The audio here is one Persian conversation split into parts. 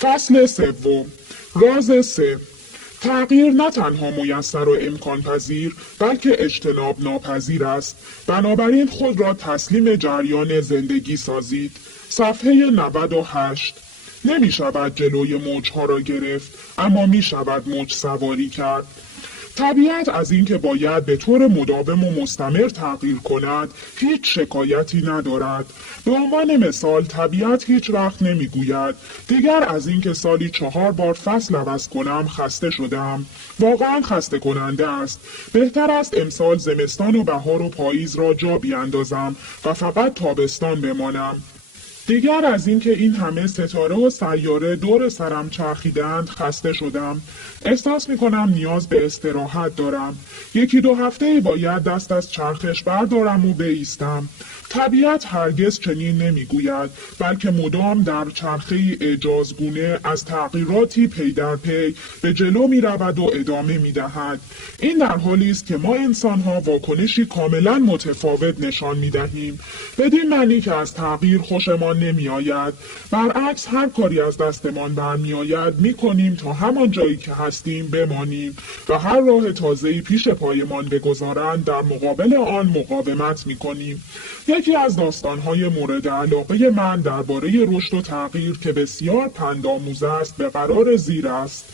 فصل سوم. راز 3. تغییر نه تنها میسر و امکان پذیر بلکه اجتناب ناپذیر است. بنابراین خود را تسلیم جریان زندگی سازید. صفحه 98. نمی شود جلوی موجها را گرفت، اما می شود موج سواری کرد. طبیعت از اینکه باید به طور مداوم و مستمر تغییر کند هیچ شکایتی ندارد. به عنوان مثال طبیعت هیچ وقت نمیگوید دیگر از اینکه سالی 4 بار فصل عوض کنم خسته شدم. واقعا خسته کننده است. بهتر است امسال زمستان و بهار و پاییز را جا بیاندازم و فقط تابستان بمانم. دیگر از اینکه این همه ستاره و سیاره دور سرم چرخیدند خسته شدم. احساس میکنم نیاز به استراحت دارم. 1-2 هفته باید دست از چرخش بردارم و بایستم. طبیعت هرگز چنین نمیگوید، بلکه مدام در چرخه اعجازگونه از تغییراتی پی در پی به جلو می رود و ادامه می دهد. این در حالی است که ما انسانها واکنشی کاملا متفاوت نشان می دهیم. بدین معنی که از تغییر خوشمان نمی آید. برعکس هر کاری از دستمان برمی آید می کنیم تا همان جایی که هستیم بمانیم و هر راه تازه‌ای پیش پایمان بگذارند در مقابل آن مقاومت می کنیم. یکی از داستان‌های مورد علاقه من درباره رشد و تغییر که بسیار پندآموز است به قرار زیر است.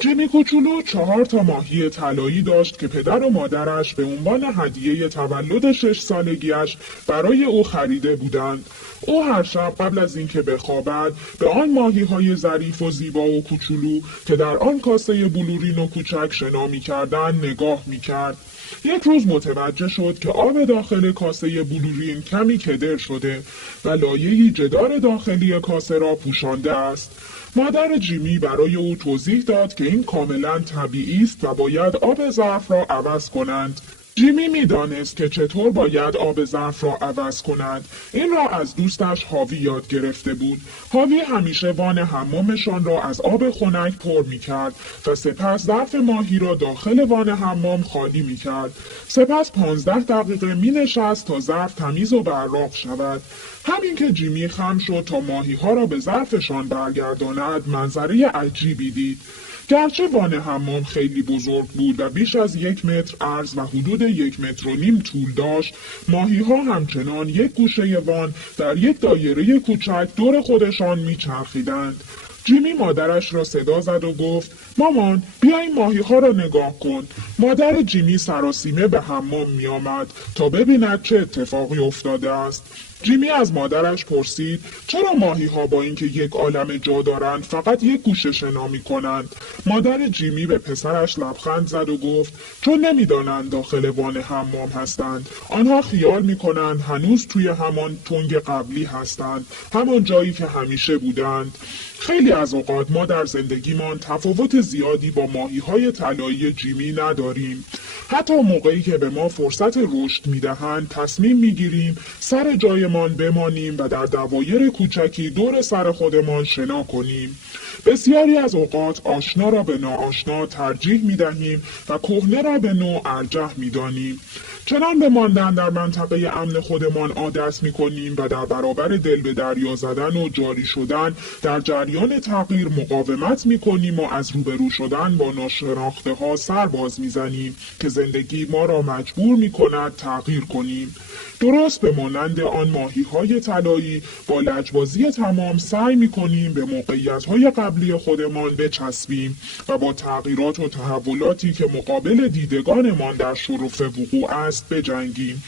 جیمی کوچولو 4 تا ماهی طلایی داشت که پدر و مادرش به عنوان هدیه تولد 6 سالگیش برای او خریده بودند. او هر شب قبل از اینکه بخوابد به آن ماهی‌های ظریف و زیبا و کوچولو که در آن کاسه بلورین و کوچک شنا می‌کردند نگاه می‌کرد. یک روز متوجه شد که آب داخل کاسه بلورین کمی کدر شده و لایه‌ای جدار داخلی کاسه را پوشانده است. مادر جیمی برای او توضیح داد که این کاملا طبیعی است و باید آب ظرف را عوض کنند. جیمی می‌دانست که چطور باید آب ظرف را عوض کند. این را از دوستش هاوی یاد گرفته بود. هاوی همیشه وان حمامشان را از آب خنک پر می‌کرد و سپس ظرف ماهی را داخل وان حمام خالی می‌کرد. سپس 15 دقیقه می‌نشست تا ظرف تمیز و براق شود. همین که جیمی خم شد تا ماهی‌ها را به ظرفشان برگرداند منظره عجیبی دید. گرچه وان حمام خیلی بزرگ بود و بیش از 1 متر عرض و حدود 1.5 متر طول داشت، ماهی‌ها همچنان یک گوشه وان در یک دایره کوچک دور خودشان میچرخیدند. جیمی مادرش را صدا زد و گفت: مامان، بیا این ماهی‌ها را نگاه کن. مادر جیمی سراسیمه به حمام می آمد تا ببیند چه اتفاقی افتاده است. جیمی از مادرش پرسید: چرا ماهی‌ها با اینکه یک عالم جا دارند فقط یک گوشه شنا می‌کنند؟ مادر جیمی به پسرش لبخند زد و گفت: چون نمی‌دانند داخل وان حمام هستند. آنها خیال می‌کنند هنوز توی همان تنگ قبلی هستند، همان جایی که همیشه بودند. خیلی از اوقات ما در زندگیمان تفاوت زیادی با ماهی‌های طلایی جیمی نداریم. حتی موقعی که به ما فرصت رشد می‌دهند تصمیم می‌گیریم سر جایمان بمانیم و در دوایر کوچکی دور سر خودمان شنا کنیم. بسیاری از اوقات آشنا را به ناآشنا ترجیح می‌دهیم و کهنه را به نو ارجح می‌دانیم. چنان به ماندن در منطقه امن خودمان عادت می‌کنیم و در برابر دل به دریا زدن و جاری شدن در جریان تغییر مقاومت می‌کنیم و از روبرو شدن با ناشناخته‌ها سر باز می‌زنیم که زندگی ما را مجبور می‌کند تغییر کنیم. درست به مانند آن ماهی‌های طلایی با لجبازی تمام سعی می‌کنیم به موقعیت‌های قبلی خودمان بچسبیم و با تغییرات و تحولاتی که مقابل دیدگانمان در شرف وقوع است بجنگیم.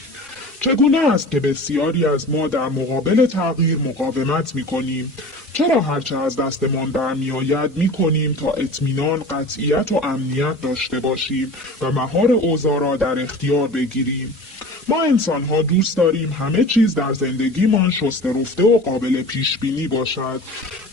چگونه است که بسیاری از ما در مقابل تغییر مقاومت می‌کنیم؟ چرا هرچه از دستمان برمی‌آید می‌کنیم تا اطمینان، قطعیت و امنیت داشته باشیم و مهار اوضاع را در اختیار بگیریم؟ ما انسان‌ها دوست داریم همه چیز در زندگیمان شسته رفته و قابل پیش‌بینی باشد.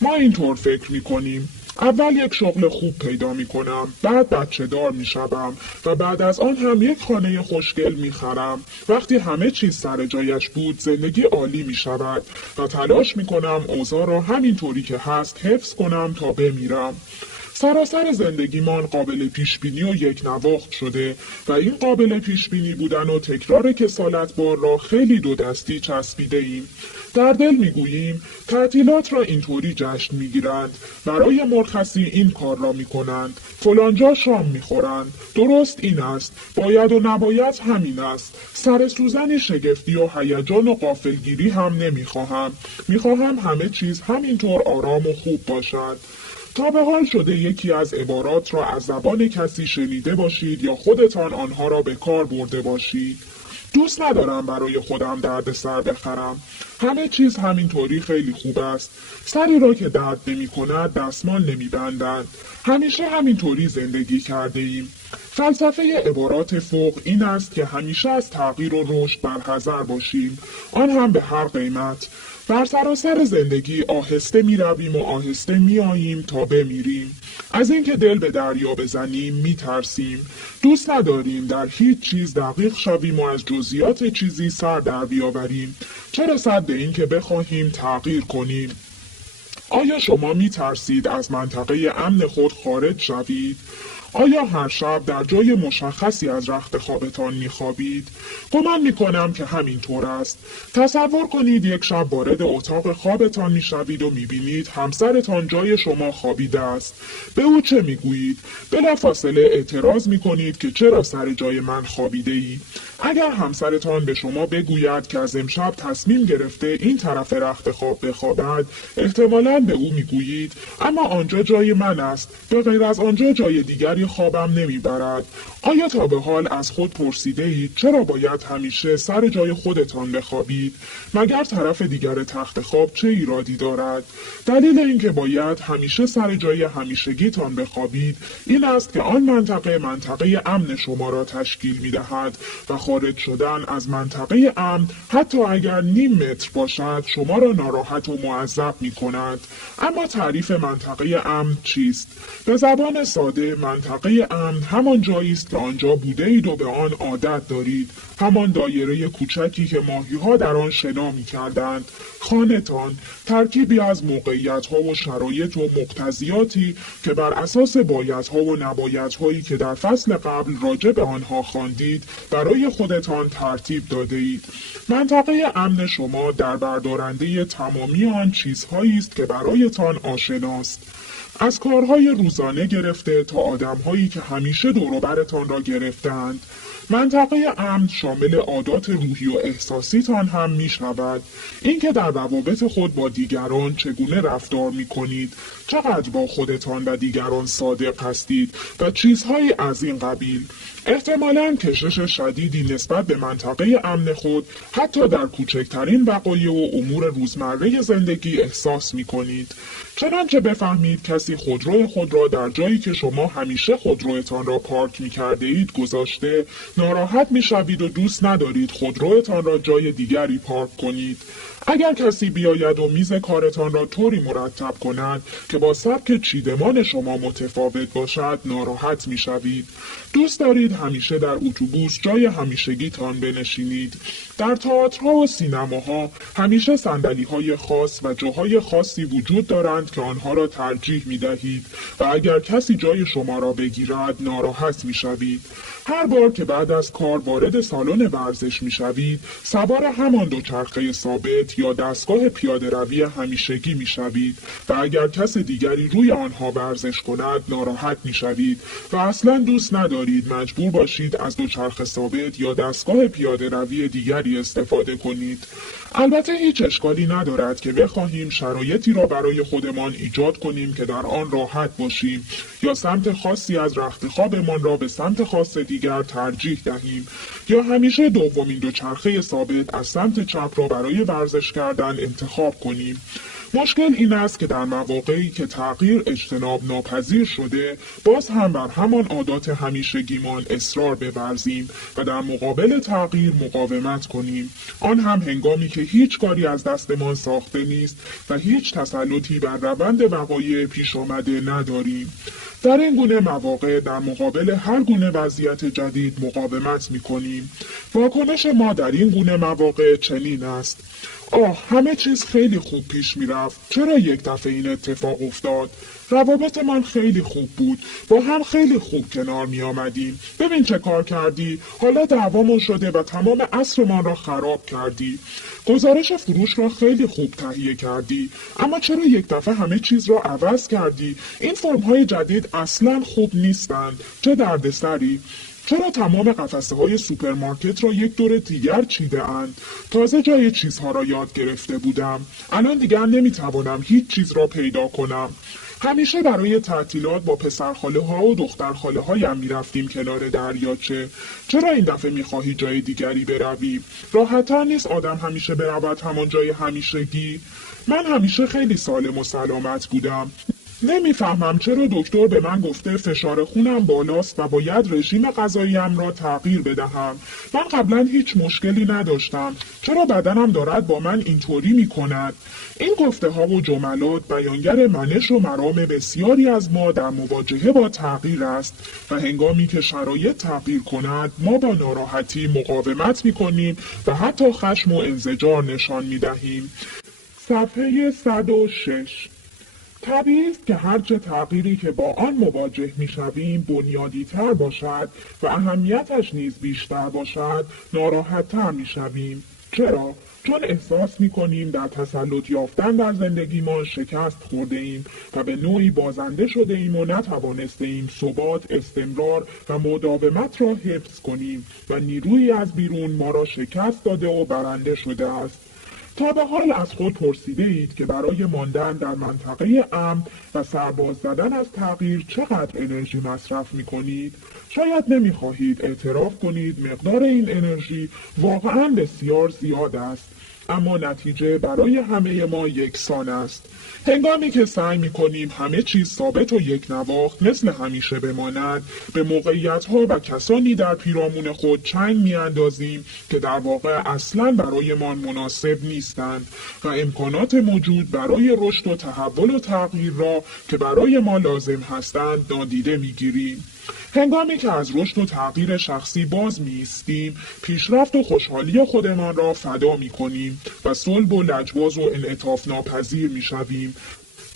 ما اینطور فکر می‌کنیم: اول یک شغل خوب پیدا می‌کنم، بعد بچه دار می‌شوم و بعد از آن هم یک خانه خوشگل می‌خرم. وقتی همه چیز سر جایش بود زندگی عالی می‌شود و تلاش می‌کنم اوضاع را همینطوری که هست حفظ کنم تا بمیرم. سراسر زندگیمان قابل پیشبینی و یک نواخت شده و این قابل پیشبینی بودن و تکرار کسالت بار را خیلی دو دستی چسبیده ایم. در دل میگوییم تعطیلات را اینطوری جشن میگیرند، برای مرخصی این کار را میکنند، فلانجا شام میخورند. درست این است، باید و نباید همین است. سر سوزنی شگفتی و هیجان و غافلگیری هم نمیخواهم. میخواهم همه چیز همینطور آرام و خوب باشد. تا به حال شده یکی از عبارات را از زبان کسی شنیده باشید یا خودتان آنها را به کار برده باشید؟ دوست ندارم برای خودم درد سر بخرم. همه چیز همینطوری خیلی خوب است. سری را که درد نمی کند دستمال نمی بندند. همیشه همینطوری زندگی کرده ایم. فلسفه عبارات فوق این است که همیشه از تغییر و رشد برحذر باشیم، آن هم به هر قیمت. بر سراسر زندگی آهسته می رویم و آهسته می آییم تا بمیریم. از اینکه دل به دریا بزنیم می ترسیم. دوست نداریم در هیچ چیز دقیق شویم و از جزئیات چیزی سر در بیاوریم، چه رسد به اینکه بخواهیم تغییر کنیم. آیا شما می ترسید از منطقه امن خود خارج شوید؟ آیا هر شب در جای مشخصی از رخت خوابتان می‌خوابید؟ گمان می‌کنم که همینطور است. تصور کنید یک شب وارد اتاق خوابتان می‌شوید و می‌بینید همسرتان جای شما خوابیده است. به او چه می‌گویید؟ بلافاصله اعتراض می‌کنید که چرا سر جای من خوابیده‌ای؟ اگر همسرتان به شما بگوید که از امشب تصمیم گرفته این طرف رخت خواب بخوابد، احتمالاً به او می‌گویید اما آنجا جای من است، به غیر از آنجا جای دیگری خوابم نمیبرد. آیا تا به حال از خود پرسیده اید چرا باید همیشه سر جای خودتان بخوابید؟ مگر طرف دیگر تخت خواب چه ایرادی دارد؟ دلیل اینکه باید همیشه سر جای همیشگیتان بخوابید این است که آن منطقه امن شما را تشکیل میدهد و خارج شدن از منطقه امن حتی اگر نیم متر باشد شما را ناراحت و معذب میکند. اما تعریف منطقه امن چیست؟ به زبان ساده منطقه امن همان جایی است که آنجا بوده اید و به آن عادت دارید، همان دایره کوچکی که ماهی‌ها در آن شنا می‌کردند. خانه‌تان ترکیبی از موقعیت‌ها و شرایط و مقتضیاتی که بر اساس بایدها و نبایدهایی که در فصل قبل راجع به آنها خواندید برای خودتان ترتیب داده اید. منطقه امن شما در بردارنده تمامی آن چیزهایی است که برایتان آشناست. از کارهای روزانه گرفته تا آدمهایی که همیشه دور و برتان را گرفتند. منطقه امن شامل عادات روحی و احساسیتان هم می شود. اینکه در روابط خود با دیگران چگونه رفتار می کنید، چقدر با خودتان و دیگران صادق هستید و چیزهایی از این قبیل. احتمالاً کشش شدیدی نسبت به منطقه امن خود حتی در کوچکترین وقایع و امور روزمره زندگی احساس می کنید. چنانچه بفهمید کسی خودرو خود را در جایی که شما همیشه خودرویتان را پارک می کرده اید گذاشته، ناراحت می شوید و دوست ندارید خودرویتان را جای دیگری پارک کنید. اگر کسی بیاید و میز کارتان را طوری مرتب کند که با سبک چیدمان شما متفاوت باشد ناراحت می شوید. دوست دارید همیشه در اتوبوس جای همیشگیتان بنشینید. در تئاترها و سینماها همیشه صندلی‌های خاص و جاهای خاصی وجود دارند که آنها را ترجیح می دهید و اگر کسی جای شما را بگیرد ناراحت می شوید. هر بار که بعد از کار وارد سالن ورزش می شوید سوار همان دوچرخه ثابت یا دستگاه پیاده روی همیشگی می شوید و اگر کس دیگری روی آنها ورزش کند ناراحت می شوید و اصلا دوست ندارید مجبور باشید از دوچرخه ثابت یا دستگاه پیاده روی دیگری استفاده کنید. البته هیچ اشکالی ندارد که بخواهیم شرایطی را برای خودمان ایجاد کنیم که در آن راحت باشیم یا سمت خاصی از رخت خوابمان را به سمت خاص دیگر ترجیح دهیم یا همیشه دومین دوچرخه ثابت از سمت چپ را برای ورزش کردن انتخاب کنیم. مشکل این است که در مواقعی که تغییر اجتناب ناپذیر شده باز هم بر همان عادات همیشگیمان اصرار بورزیم و در مقابل تغییر مقاومت کنیم، آن هم هنگامی که هیچ کاری از دستمان ساخته نیست و هیچ تسلطی بر روند وقایع پیش آمده نداریم. در این گونه مواقع در مقابل هر گونه وضعیت جدید مقاومت می‌کنیم. واکنش ما در این گونه مواقع چنین است: همه چیز خیلی خوب پیش میرفت. چرا یک دفعه این اتفاق افتاد؟ روابط من خیلی خوب بود. با هم خیلی خوب کنار می آمدیم. ببین چه کار کردی؟ حالا دعوامون شده و تمام عصرمان را خراب کردی. گزارش فروش را خیلی خوب تهیه کردی. اما چرا یک دفعه همه چیز را عوض کردی؟ این فرم‌های جدید اصلاً خوب نیستند. چه دردسری؟ چرا تمام قفسه های سوپرمارکت را یک دور دیگر چیده اند؟ تازه جای چیزها را یاد گرفته بودم. الان دیگر نمیتوانم هیچ چیز را پیدا کنم. همیشه برای تعطیلات با پسرخاله ها و دخترخاله هایم میرفتیم کنار دریاچه. چرا این دفعه میخواهی جای دیگری بروی؟ راحت‌تر نیست آدم همیشه برود همان جای همیشگی؟ من همیشه خیلی سالم و سلامت بودم. نمیفهمم چرا دکتر به من گفته فشار خونم بالاست و باید رژیم غذاییم را تغییر بدهم. من قبلا هیچ مشکلی نداشتم. چرا بدنم دارد با من اینطوری میکند؟ این گفته ها و جملات بیانگر منش و مرام بسیاری از ما در مواجهه با تغییر است و هنگامی که شرایط تغییر کند ما با ناراحتی مقاومت میکنیم و حتی خشم و انزجار نشان میدهیم. صفحه 106. طبیعی است که هرچه تغییری که با آن مواجه می‌شویم بنیادی تر باشد و اهمیتش نیز بیشتر باشد، ناراحت تر می‌شویم. چرا؟ چون احساس می‌کنیم در تسلط یافتن در زندگیمان شکست خورده ایم و به نوعی بازنده شده ایم و نتوانسته ایم ثبات، استمرار و مداومت را حفظ کنیم و نیرویی از بیرون ما را شکست داده و برنده شده است. تا به حال از خود پرسیده اید که برای ماندن در منطقه امن و سرباز زدن از تغییر چقدر انرژی مصرف می کنید؟ شاید نمی خواهید اعتراف کنید مقدار این انرژی واقعاً بسیار زیاد است. اما نتیجه برای همه ما یکسان است. هنگامی که سعی می‌کنیم همه چیز ثابت و یک نواخت مثل همیشه بماند، به موقعیت‌ها و کسانی در پیرامون خود چنگ می‌اندازیم که در واقع اصلاً برایمان مناسب نیستند و امکانات موجود برای رشد و تحول و تغییر را که برای ما لازم هستند نادیده می‌گیریم. هنگامی که از رشد و تغییر شخصی باز می‌ایستیم، پیشرفت و خوشحالی خودمان را فدا می‌کنیم و صلب و لجباز و انعطاف ناپذیر می‌شویم.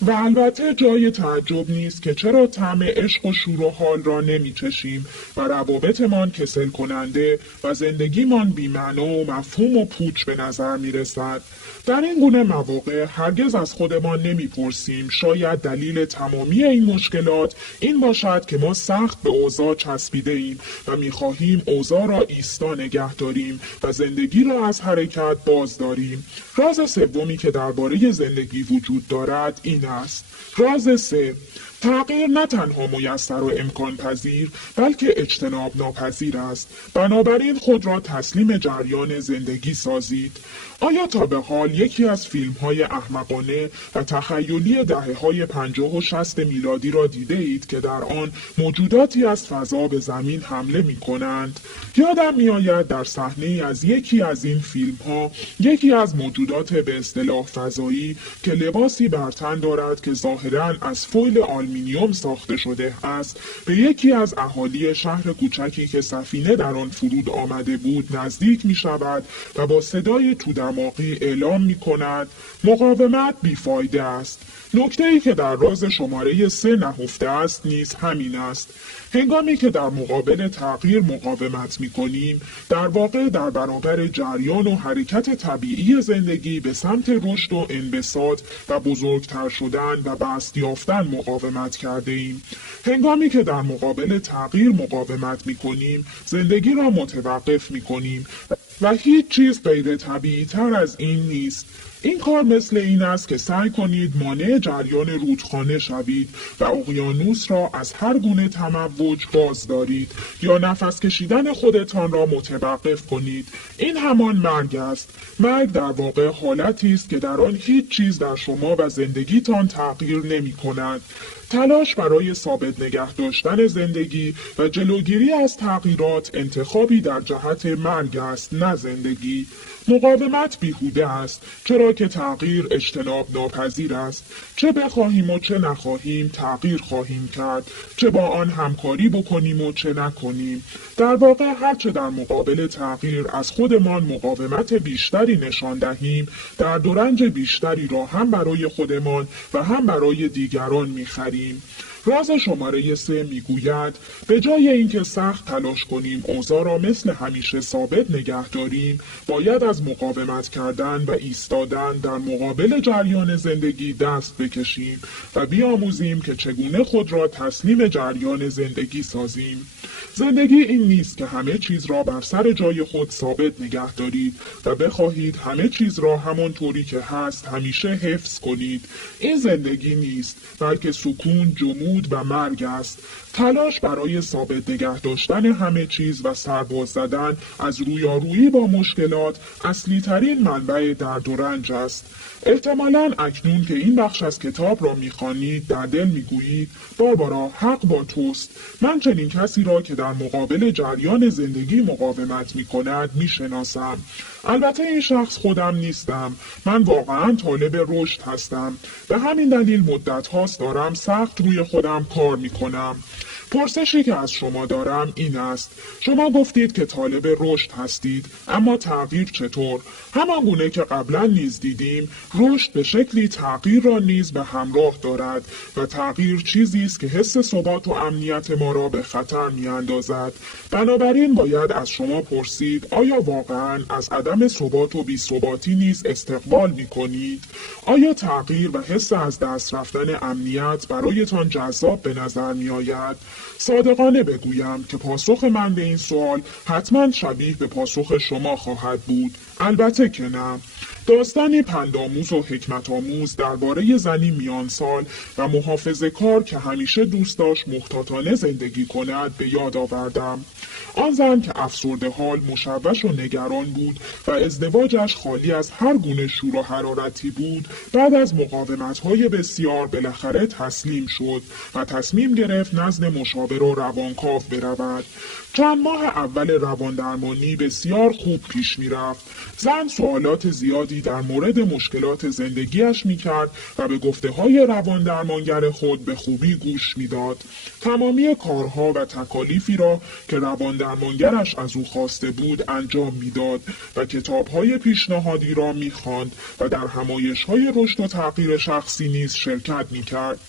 و البته جای تعجب نیست که چرا طعم عشق و شور و حال را نمی‌چشیم و روابطمان کسل کننده و زندگیمان بی‌معنا و مفهوم و پوچ به نظر می‌رسد. در این گونه مواقع هرگز از خودمان نمی‌پرسیم شاید دلیل تمامی این مشکلات این باشد که ما سخت به اوضاع چسبیده ایم و می‌خواهیم اوضاع را ایستا نگه داریم و زندگی را از حرکت باز داریم. راز سومی که درباره زندگی وجود دارد این است. راز 3. تغییر نه تنها میسر و امکان پذیر بلکه اجتناب ناپذیر است. بنابراین خود را تسلیم جریان زندگی سازید. آیا تا به حال یکی از فیلم‌های احمقانه و تخیلی دهه‌های 50 و 60 میلادی را دیده اید که در آن موجوداتی از فضا به زمین حمله می‌کنند؟ یادم می‌آید در صحنه‌ای از یکی از این فیلم‌ها یکی از موجودات به اصطلاح فضایی که لباسی بر تن دارد که ظاهراً از فویل آلومینیوم ساخته شده است، به یکی از اهالی شهر کوچکی که سفینه در آن فرود آمده بود نزدیک می‌شود و با صدای تودماغی اعلام می‌کند مقاومت بیفایده است. نکته‌ای که در راز شماره 3 نهفته است نیز همین است. هنگامی که در مقابل تغییر مقاومت می‌کنیم، در واقع در برابر جریان و حرکت طبیعی زندگی به سمت رشد و انبساط و بزرگتر شدن و بسط یافتن مقاومت کرده ایم. هنگامی که در مقابل تغییر مقاومت می‌کنیم، زندگی را متوقف می‌کنیم و هیچ چیز غیر طبیعی تر از این نیست. این کار مثل این است که سعی کنید مانع جریان رودخانه شوید و اقیانوس را از هر گونه تموج باز دارید یا نفس کشیدن خودتان را متوقف کنید. این همان مرگ است. مرگ در واقع حالتی است که در آن هیچ چیز در شما و زندگیتان تغییر نمی کند. تلاش برای ثابت نگه داشتن زندگی و جلوگیری از تغییرات انتخابی در جهت مرگ است، نه زندگی. مقاومت بیهوده است، چرا که تغییر اجتناب ناپذیر است. چه بخواهیم و چه نخواهیم تغییر خواهیم کرد، چه با آن همکاری بکنیم و چه نکنیم. در واقع هرچه در مقابل تغییر از خودمان مقاومت بیشتری نشان دهیم، درد و رنج بیشتری را هم برای خودمان و هم برای دیگران می‌خریم. راز شماره 3 میگوید به جای اینکه سخت تلاش کنیم اوضاع را مثل همیشه ثابت نگه داریم، باید از مقاومت کردن و ایستادن در مقابل جریان زندگی دست بکشیم و بیاموزیم که چگونه خود را تسلیم جریان زندگی سازیم. زندگی این نیست که همه چیز را بر سر جای خود ثابت نگه دارید و بخواهید همه چیز را همانطوری که هست همیشه حفظ کنید. این زندگی نیست، بلکه سکون، جمود و مرگ است. تلاش برای ثابت نگه داشتن همه چیز و سرباز زدن از رویارویی با مشکلات اصلی ترین منبع درد و رنج است. احتمالاً اکنون که این بخش از کتاب را می‌خوانید در دل می‌گویید باربارا حق با توست. من چنین کسی را که در مقابل جریان زندگی مقاومت می‌کند می‌شناسم. البته این شخص خودم نیستم. من واقعاً طالب رشد هستم. به همین دلیل مدت هاست دارم سخت روی خودم کار می‌کنم. پرسشی که از شما دارم این است: شما گفتید که طالب رشد هستید، اما تغییر چطور؟ همان گونه که قبلا نیز دیدیم، رشد به شکلی تغییر را نیز به همراه دارد و تغییر چیزی است که حس ثبات و امنیت ما را به خطر می‌اندازد. بنابراین باید از شما پرسید آیا واقعاً از عدم ثبات و بی‌ثباتی نیز استقبال می‌کنید؟ آیا تغییر و حس از دست رفتن امنیت برایتان جذاب به نظر می‌آید؟ صادقانه بگویم که پاسخ من به این سوال حتما شبیه به پاسخ شما خواهد بود. البته که نه. داستانی پندآموز و حکمت آموز درباره زنی میانسال و محافظه‌کار که همیشه دوست داشت محتاطانه زندگی کند به یاد آوردم. آن زن که افسرده حال، مشوش و نگران بود و ازدواجش خالی از هر گونه شور و حرارتی بود، بعد از مقاومت‌های بسیار بالاخره تسلیم شد و تصمیم گرفت نزد مشاور و روانکاو برود. چند ماه اول رواندرمانی بسیار خوب پیش می‌رفت. زن سوالات زیادی در مورد مشکلات زندگیش می‌کرد و به گفته‌های رواندرمانگر خود به خوبی گوش می‌داد. تمامی کارها و تکالیفی را که رواندرمانگرش از او خواسته بود انجام می‌داد و کتاب‌های پیشنهادی را می‌خواند و در همایش‌های رشد و تغییر شخصی نیز شرکت می‌کرد.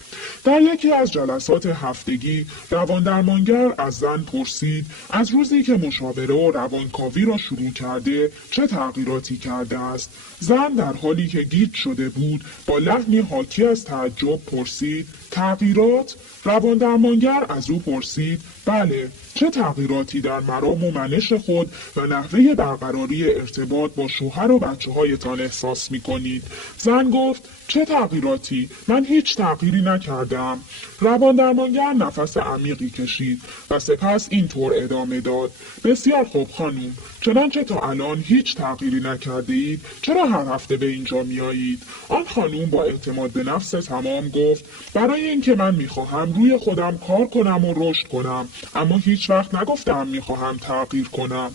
در یکی از جلسات هفتگی رواندرمانگر از زن پرسید از روزی که مشاوره و روانکاوی را شروع کرده چه تغییراتی کرده است. زن در حالی که گیج شده بود با لحنی حاکی از تعجب پرسید تغییرات؟ رواندرمانگر از او پرسید بله، چه تغییراتی در مرام و منش خود و نحوه برقراری ارتباط با شوهر و بچه‌هایتان احساس می‌کنید؟ زن گفت چه تغییراتی؟ من هیچ تغییری نکردم. رواندرمانگر نفس عمیقی کشید و سپس اینطور ادامه داد بسیار خوب خانم، چنانچه تا الان هیچ تغییری نکرده اید، چرا هر هفته به اینجا میایید؟ آن خانم با اعتماد به نفس تمام گفت برای اینکه من میخواهم روی خودم کار کنم و رشد کنم، اما هیچ وقت نگفتم میخواهم تغییر کنم.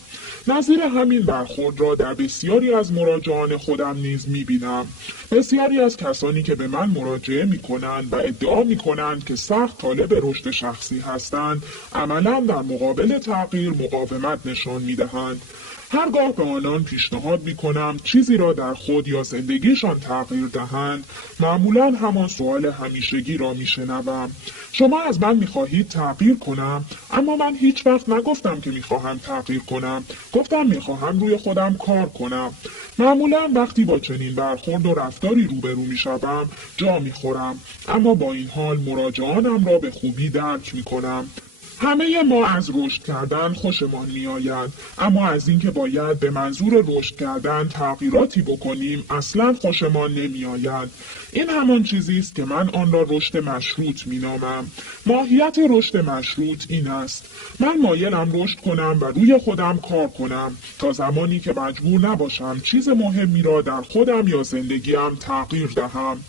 نظیر همین برخورد را در بسیاری از مراجعان خودم نیز میبینم. بسیاری از کسانی که به من مراجعه میکنند و ادعا میکنند که سخت طالب رشد شخصی هستند، عملاً در مقابل تغییر مقاومت نشان میدهند. هرگاه به آنان پیشنهاد میکنم چیزی را در خود یا زندگیشان تغییر دهند، معمولاً همان سوال همیشگی را میشنوم. شما از من میخواهید تغییر کنم، اما من هیچ وقت نگفتم که میخواهم تغییر کنم. گفتم میخواهم روی خودم کار کنم. معمولاً وقتی با چنین برخورد و رفتاری روبرو میشوم جا میخورم، اما با این حال مراجعانم را به خوبی درک میکنم. همه ما از رشد کردن خوشمان میآید، اما از اینکه باید به منظور رشد کردن تغییراتی بکنیم اصلاً خوشمان نمیآید. این همان چیزی است که من آن را رشد مشروط مینامم. ماهیت رشد مشروط این است: من مایلم رشد کنم و روی خودم کار کنم تا زمانی که مجبور نباشم چیز مهمی را در خودم یا زندگیم تغییر دهم.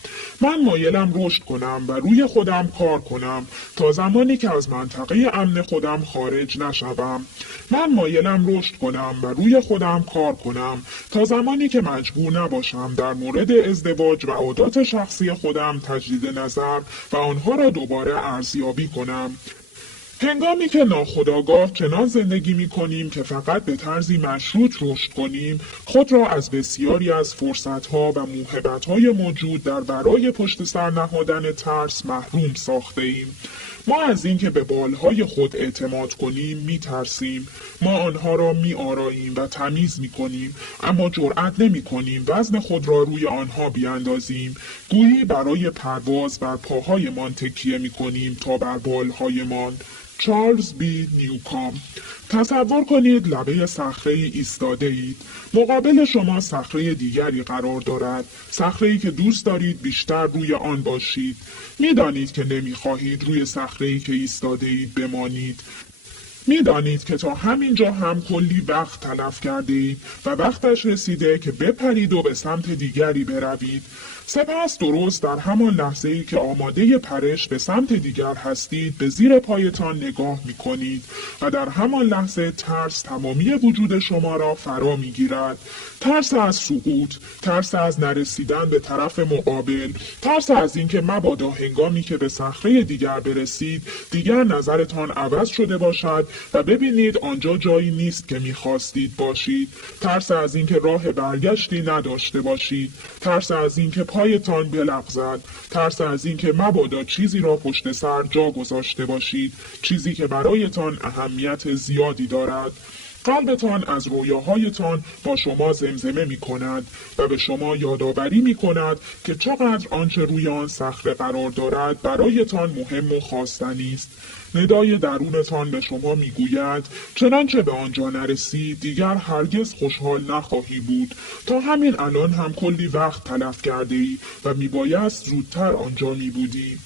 من مایلم رشد کنم و روی خودم کار کنم تا زمانی که از منطقه امن خودم خارج نشوم. من مایلم رشد کنم و روی خودم کار کنم تا زمانی که مجبور نباشم در مورد ازدواج و عادات شخصی خودم تجدید نظر و آنها را دوباره ارزیابی کنم. هنگامی که ناخودآگاه چنان زندگی می کنیم که فقط به طرزی مشروط رشد کنیم، خود را از بسیاری از فرصتها و موهبت‌های موجود در برای پشت سر نهادن ترس محروم ساخته ایم. ما از اینکه به بالهای خود اعتماد کنیم می ترسیم. ما آنها را می آراییم و تمیز می کنیم، اما جرأت نمی کنیم وزن خود را روی آنها بیاندازیم. گویی برای پرواز بر پاهایمان تکیه می کنیم تا بر بالهایمان. چارلز بی نیوکام. تصور کنید لبه صخره ایستاده اید. مقابل شما صخره دیگری قرار دارد. صخره‌ای که دوست دارید بیشتر روی آن باشید. می‌دانید که نمی‌خواهید روی صخره‌ای که ایستاده اید بمانید. می‌دانید که تا همینجا هم کلی وقت تلف کرده اید و وقتش رسیده که بپرید و به سمت دیگری بروید. سپس درست در همان لحظه‌ای که آماده پرش به سمت دیگر هستید به زیر پایتان نگاه می‌کنید و در همان لحظه ترس تمامی وجود شما را فرا می‌گیرد. ترس از سقوط، ترس از نرسیدن به طرف مقابل، ترس از اینکه مبادا هنگامی که به صخره دیگر برسید دیگر نظرتان عوض شده باشد و ببینید آنجا جایی نیست که می‌خواستید باشید. ترس از اینکه راه برگشتی نداشته باشید. ترس از اینکه پایتان بلغزد. ترس از اینکه مبادا چیزی را پشت سر جا گذاشته باشید، چیزی که برایتان اهمیت زیادی دارد. قلبتان از رویاهایتان با شما زمزمه می کند و به شما یادآوری می کند که چقدر آنچه روی آن صخره قرار دارد برایتان مهم و خواستنی است. ندای درونتان به شما می گوید چنانچه به آنجا نرسی دیگر هرگز خوشحال نخواهی بود. تا همین الان هم کلی وقت تلف کرده ای و می بایست زودتر آنجا می بودی.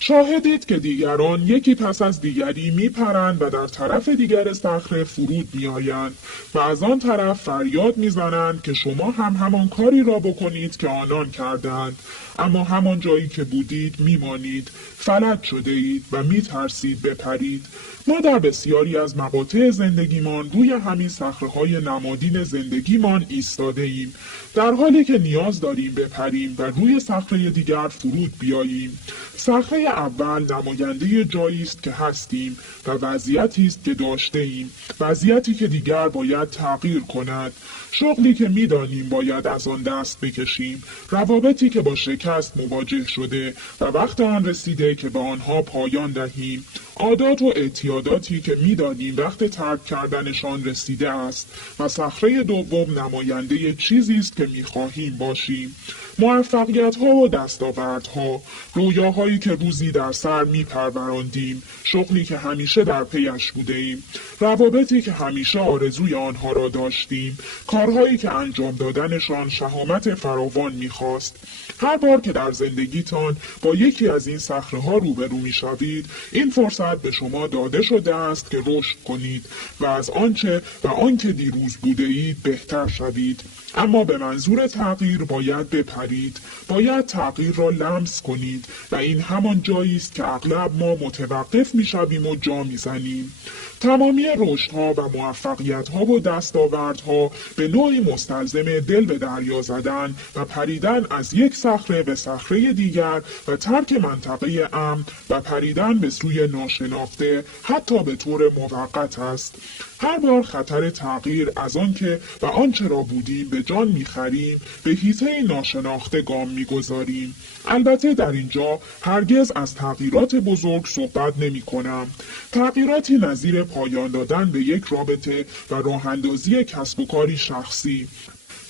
شاهدید که دیگران یکی پس از دیگری میپرند و در طرف دیگر صخره فرود میآیند و از آن طرف فریاد میزنند که شما هم همان کاری را بکنید که آنان کردند، اما همان جایی که بودید میمانید، فلج شده اید و میترسید بپرید. ما در بسیاری از مقاطع زندگیمان روی همین صخره‌های نمادین زندگیمان ایستاده ایم، در حالی که نیاز داریم بپریم و روی صخره دیگر فرود بیاییم. صخره اول نماینده جایی است که هستیم و وضعیتی است که داشته ایم، وضعیتی که دیگر باید تغییر کند، شغلی که میدانیم باید از آن دست بکشیم، روابطی که با شکست مواجه شده و وقت آن رسیده که به آنها پایان دهیم، عادات و اعتیاداتی که میدانیم وقت ترک کردنشان رسیده است و صخره دوم نماینده چیزی است که میخواهیم باشیم. موفقیت‌ها و دستاوردها، رویاهایی که روزی در سر میپروراندیم، شغلی که همیشه در پیش بوده ایم، روابطی که همیشه آرزوی آنها را داشتیم، کارهایی که انجام دادنشان شهامت فراوان میخواست. هر بار که در زندگیتان با یکی از این صخره‌ها روبرو میشوید، این فرصت به شما داده شده است که رشد کنید و از آنچه دیروز بوده اید بهتر شوید. اما به منظور تغییر باید بپرید، باید تغییر را لمس کنید و این همان جایی است که اغلب ما متوقف میشویم و جا میزنیم. تمامی رشدها و موفقیت‌ها و دستاوردها به نوعی مستلزم دل به دریا زدن و پریدن از یک صخره به صخره دیگر و ترک منطقه امن و پریدن به سوی ناشناخته، حتی به طور موقت است. هر بار خطر تغییر از آنکه و آنچه را بودیم به جان می‌خریم، به حیطه ناشناخته گام می‌گذاریم. البته در اینجا هرگز از تغییرات بزرگ صحبت نمی‌کنم. تغییراتی نظیر پایان دادن به یک رابطه و راه اندازی کسب و کاری شخصی.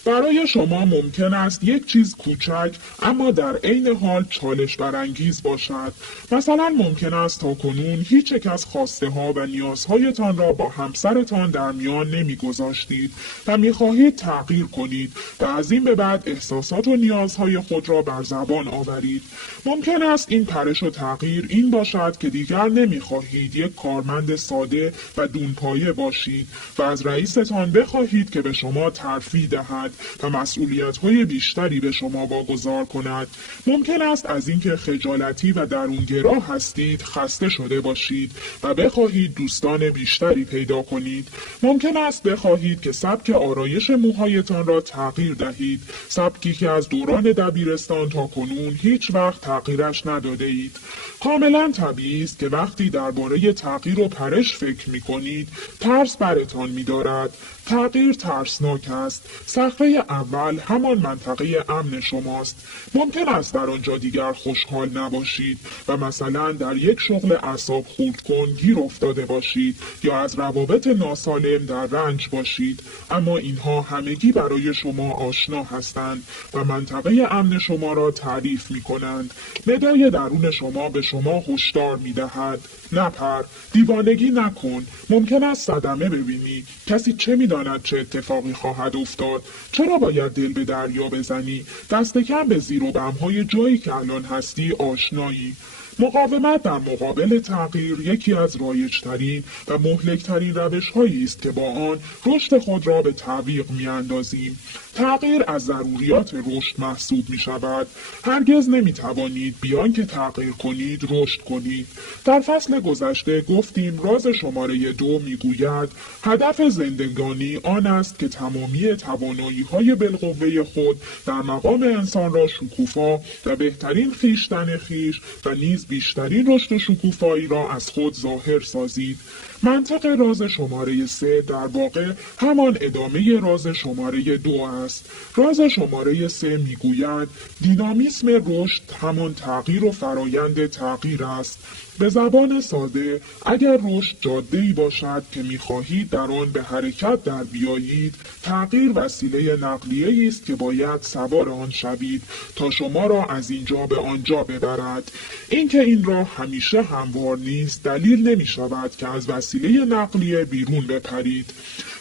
برای شما ممکن است یک چیز کوچک اما در عین حال چالش برانگیز باشد. مثلا ممکن است تاکنون هیچ یک از خواسته ها و نیازهایتان را با همسرتان در میان نمیگذاشتید و میخواهید تغییر کنید و از این به بعد احساسات و نیازهای خود را بر زبان آورید. ممکن است این پرش و تغییر این باشد که دیگر نمیخواهید یک کارمند ساده و دونپایه باشید و از رئیستان بخواهید که به شما ترفیع دهد و مسئولیت‌های بیشتری به شما واگذار کند. ممکن است از اینکه خجالتی و درونگرا هستید خسته شده باشید و بخواهید دوستان بیشتری پیدا کنید. ممکن است بخواهید که سبک آرایش موهایتان را تغییر دهید، سبکی که از دوران دبیرستان تا کنون هیچ وقت تغییرش نداده اید. کاملا طبیعی است که وقتی درباره تغییر و پرش فکر می کنید، ترس برتان می دارد. تغییر ترسناک است. صخره اول همان منطقه امن شماست. ممکن است در آنجا دیگر خوشحال نباشید و مثلا در یک شغل اعصاب خورد کن گیر افتاده باشید یا از روابط ناسالم در رنج باشید، اما اینها همگی برای شما آشنا هستند و منطقه امن شما را تعریف می کنند. ندای درون شما به شما هشدار می دهد: نپر، دیوانگی نکن، ممکن است صدمه ببینی، کسی چه می داند چه اتفاقی خواهد افتاد، چرا باید دل به دریا بزنی، دست کم به زیر و بمهای جایی که الان هستی آشنایی. مقاومت در مقابل تغییر یکی از رایج‌ترین و مهلک‌ترین روش‌هایی است که با آن رشد خود را به تعویق می‌اندازیم. تغییر از ضروریات رشد محسوب می‌شود. هرگز نمی‌توانید بیان که تغییر کنید رشد کنید. در فصل گذشته گفتیم راز شماره 2 می‌گوید هدف زندگانی آن است که تمامی توانایی‌های بالقوه خود در مقام انسان را شکوفا و بهترین خویشتن خویش و نیز بیشترین رشد و شکوفایی را از خود ظاهر سازید. منطق راز شماره 3 در واقع همان ادامه راز شماره 2 است. راز شماره 3 میگوید دینامیسم رشد همان تغییر و فرایند تغییر است. به زبان ساده، اگر رشد جاده‌ای باشد که می‌خواهید در آن به حرکت در بیایید، تغییر وسیله نقلیه‌ای است که باید سوار آن شوید تا شما را از اینجا به آنجا ببرد. اینکه این راه همیشه هموار نیست، دلیل نمی‌شود که از وسیله نقلیه بیرون بپرید.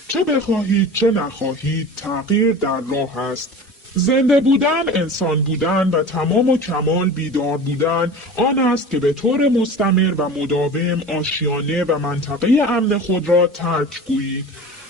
چه بخواهید چه نخواهید، تغییر در راه است. زنده بودن، انسان بودن و تمام و کمال بیدار بودن آن است که به طور مستمر و مداوم آشیانه و منطقه امن خود را ترک گویید.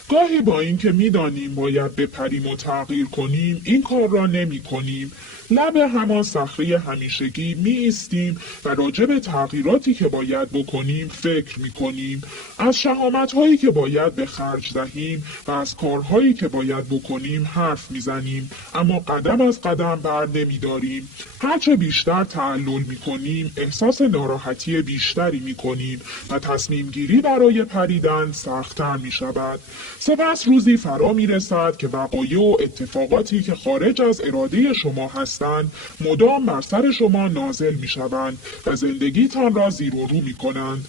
گاهی با اینکه می‌دانیم باید بپریم و تغییر کنیم، این کار را نمی‌کنیم. لب همان صخره همیشگی می ایستیم و راجع به تغییراتی که باید بکنیم فکر می کنیم. از شهامت‌هایی که باید به خرج دهیم و از کارهایی که باید بکنیم حرف می زنیم، اما قدم از قدم بر نمی داریم. هرچه بیشتر تعلل می کنیم، احساس ناراحتی بیشتری می کنیم و تصمیم گیری برای پریدن سخت‌تر می شود. سپس روزی فرا می رسد که وقایع و اتفاقاتی که خارج از اراده شما هستند مدام بر سر شما نازل می شوند و زندگیتان را زیر و رو می کنند.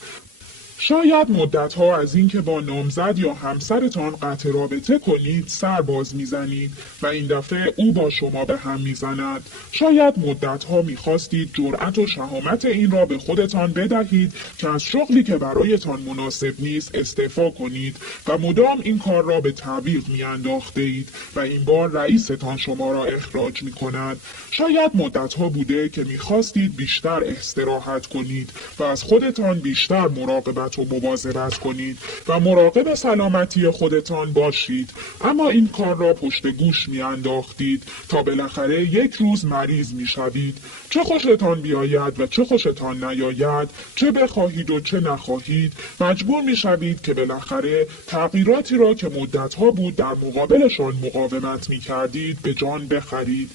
شاید مدتها از اینکه با نامزد یا همسرتان قطع رابطه کنید سر باز میزنید و این دفعه او با شما به هم میزند. شاید مدتها میخواستید جرأت و شهامت این را به خودتان بدهید که از شغلی که برایتان مناسب نیست استعفا کنید و مدام این کار را به تعویق میانداختید و این بار رئیستان شما را اخراج میکند. شاید مدتها بوده که میخواستید بیشتر استراحت کنید و از خودتان بیشتر مراقبت و مواظبت کنید و مراقب سلامتی خودتان باشید، اما این کار را پشت گوش میانداختید تا بالاخره یک روز مریض میشوید. چه خوشتان بیاید و چه خوشتان نیاید، چه بخواهید و چه نخواهید، مجبور میشوید که بالاخره تغییراتی را که مدتها بود در مقابلشان مقاومت میکردید به جان بخرید.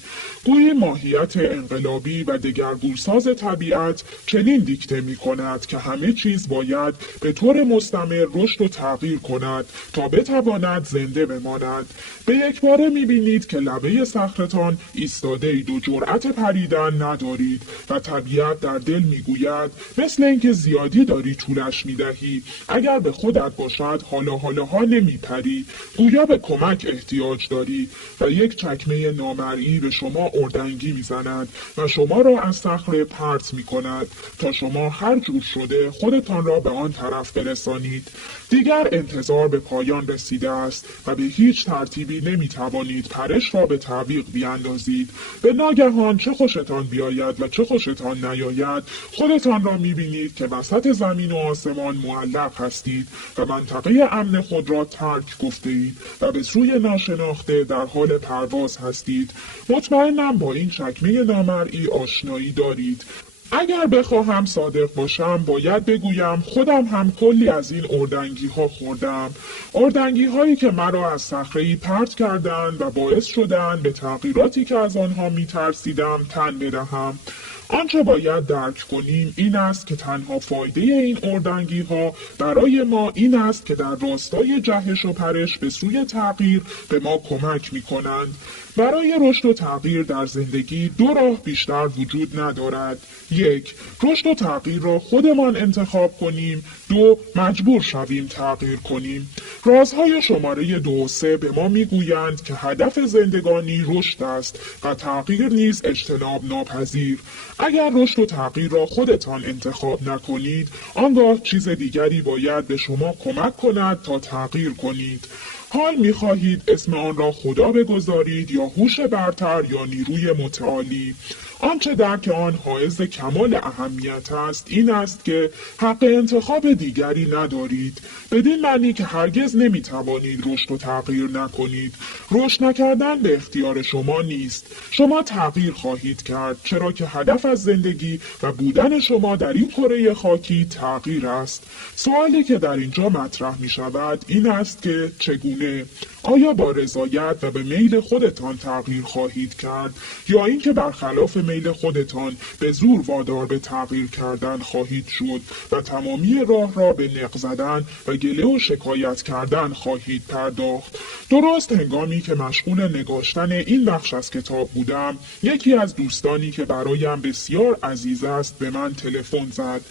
گویی ماهیت انقلابی و دگرگونساز طبیعت چنین دیکته میکند که همه چیز باید به طور مستمر رشد و تغییر کند تا بتواند زنده بماند. به یک باره میبینید که لبه صخره‌تان ایستاده اید و جرأت پریدن ندارید و طبیعت در دل میگوید مثل اینکه زیادی داری طولش میدهی، اگر به خودت باشد حالاها نمیپری، گویا به کمک احتیاج داری و یک چکمه نامرئی به شما اردنگی میزند و شما را از صخره پرت میکند تا شما هر جور شده خودتان را به آن آن طرف برسانید. دیگر انتظار به پایان رسیده است و به هیچ ترتیبی نمیتوانید پرش را به تعویق بیاندازید. به ناگهان چه خوشتان بیاید و چه خوشتان نیاید، خودتان را میبینید که وسط زمین و آسمان معلق هستید و منطقه امن خود را ترک گفته اید و به سوی ناشناخته در حال پرواز هستید. مطمئنم با این چکمه نامرئی آشنایی دارید. اگر بخواهم صادق باشم باید بگویم خودم هم کلی از این اردنگی ها خوردم. اردنگی هایی که مرا از صخره‌ای پرت کردند و باعث شدند به تغییراتی که از آنها می ترسیدم تن بدهم. آنچه باید درک کنیم این است که تنها فایده این اردنگی ها برای ما این است که در راستای جهش و پرش به سوی تغییر به ما کمک می کنند. برای رشد و تغییر در زندگی دو راه بیشتر وجود ندارد. 1. رشد و تغییر را خودمان انتخاب کنیم. 2. مجبور شویم تغییر کنیم. رازهای شماره 2 و 3 به ما میگویند که هدف زندگانی رشد است و تغییر نیز اجتناب ناپذیر. اگر رشد و تغییر را خودتان انتخاب نکنید، آنگاه چیز دیگری باید به شما کمک کند تا تغییر کنید. حال می‌خواهید اسم آن را خدا بگذارید یا هوش برتر یا نیروی متعالی. آنچه درک آن حائز کمال اهمیت است این است که حق انتخاب دیگری ندارید، بدین معنی که هرگز نمیتوانید رشد و تغییر نکنید. رشد نکردن به اختیار شما نیست. شما تغییر خواهید کرد، چرا که هدف از زندگی و بودن شما در این کره خاکی تغییر است. سوالی که در اینجا مطرح می شود این است که چگونه؟ آیا با رضایت و به میل خودتان تغییر خواهید کرد یا اینکه برخلاف میل خودتان به زور وادار به تغییر کردن خواهید شد و تمامی راه را به نق زدن و گله و شکایت کردن خواهید پرداخت؟ درست هنگامی که مشغول نگاشتن این بخش از کتاب بودم، یکی از دوستانی که برایم بسیار عزیز است به من تلفن زد.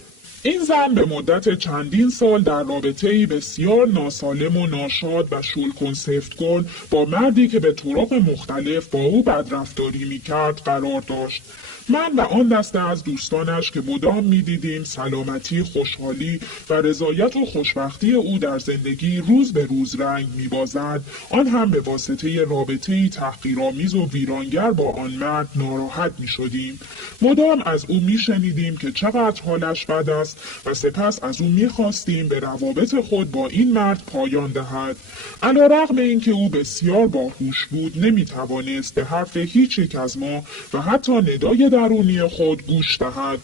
این زن به مدت چندین سال در رابطه‌ای بسیار ناسالم و ناشاد و شلکن سفتگون با مردی که به طرق مختلف با او بدرفتاری می‌کرد قرار داشت. من و آن دسته از دوستانش که مدام می‌دیدیم سلامتی، خوشحالی و رضایت و خوشبختی او در زندگی روز به روز رنگ می‌بازد، آن هم به واسطه رابطه‌ای تحقیرآمیز و ویرانگر با آن مرد ناراحت می‌شدیم. مدام از او می‌شنیدیم که چقدر حالش بد است و سپس از او می‌خواستیم به روابط خود با این مرد پایان دهد. علی‌رغم اینکه او بسیار باهوش بود، نمی‌توانست به حرف هیچ یک از ما و حتی ندای درونی خود گوش دهد.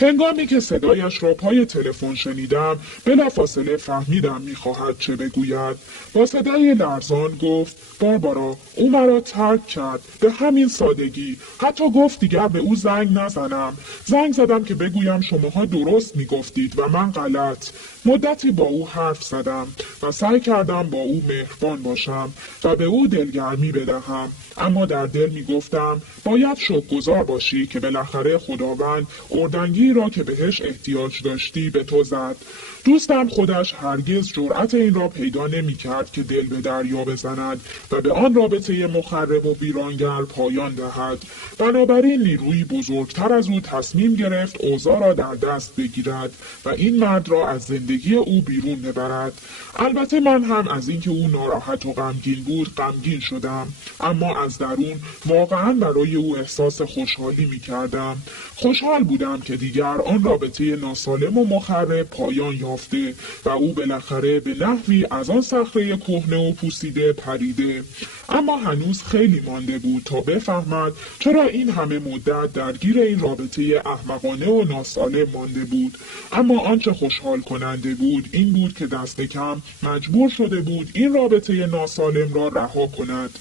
هنگامی که صدایش را پای تلفن شنیدم، بلافاصله فهمیدم می‌خواهد چه بگوید. با صدای لرزان گفت: باربارا، او مرا ترک کرد، به همین سادگی. حتی گفت دیگر به او زنگ نزنم. زنگ زدم که بگویم شماها درست میگفتید و من غلط. مدتی با او حرف زدم و سعی کردم با او مهربان باشم و به او دلگرمی بدهم، اما در دل میگفتم باید شکرگزار باشی که بالاخره خداوند اردنگی را که بهش احتیاج داشتی به تو زد. دوستم خودش هرگز جرأت این را پیدا نمی‌کرد که دل به دریا بزند و به آن رابطه مخرب و ویرانگر پایان دهد. بنابراین نیروی بزرگتر از او تصمیم گرفت اوضاع را در دست بگیرد و این مرد را از زندگی او بیرون ببرد. البته من هم از اینکه او ناراحت و غمگین بود غمگین شدم، اما از درون واقعا برای او احساس خوشحالی می‌کردم. خوشحال بودم که دیگر آن رابطه ناسالم و مخرب پایان یافته و او بالاخره به نحوی از آن صخره کهنه و پوسیده پریده. اما هنوز خیلی مانده بود تا بفهمد چرا این همه مدت درگیر این رابطه احمقانه و ناسالم مانده بود. اما آنچه خوشحال کننده بود این بود که دست کم مجبور شده بود این رابطه ناسالم را رها کند.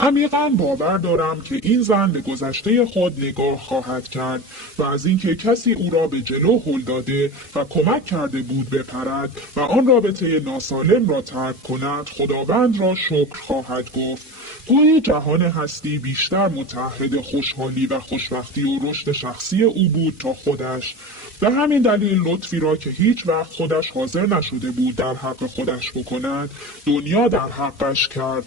عمیقاً باور دارم که این زن به گذشته خود نگاه خواهد کرد و از اینکه کسی او را به جلو هل داده و کمک کرده بود بپرد و آن رابطه ناسالم را ترک کند خداوند را شکر خواهد گفت. گویی جهان هستی بیشتر متعهد خوشحالی و خوشبختی و رشد شخصی او بود تا خودش. به همین دلیل لطفی را که هیچ وقت خودش حاضر نشده بود در حق خودش بکند، دنیا در حقش کرد.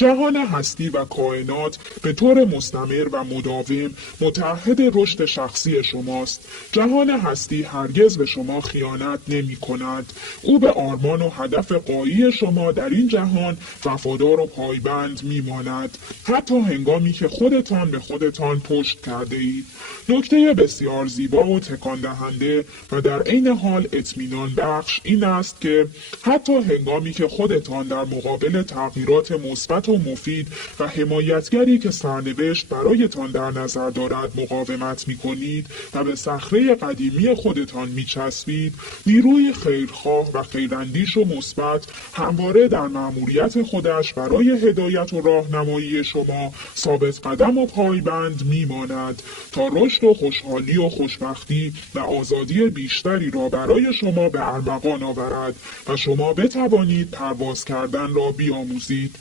جهان هستی و کائنات به طور مستمر و مداوم متعهد رشد شخصی شماست. جهان هستی هرگز به شما خیانت نمی کند. او به آرمان و هدف غایی شما در این جهان وفادار و پایبند می ماند. حتی هنگامی که خودتان به خودتان پشت کرده اید. نکته بسیار زیبا و تکان دهنده و در عین حال اطمینان بخش این است که حتی هنگامی که خودتان در مقابل تغییرات مثبت و مفید و حمایتگری که سرنوشت برایتان در نظر دارد مقاومت می کنید و به صخره قدیمی خودتان می چسبید، نیروی خیرخواه و خیراندیش و مثبت همواره در مأموریت خودش برای هدایت و راهنمایی شما ثابت قدم و پایبند می ماند تا رشد و خوشحالی و خوشبختی و آزادی بیشتری را برای شما به ارمغان آورد و شما بتوانید پرواز کردن را بیاموزید.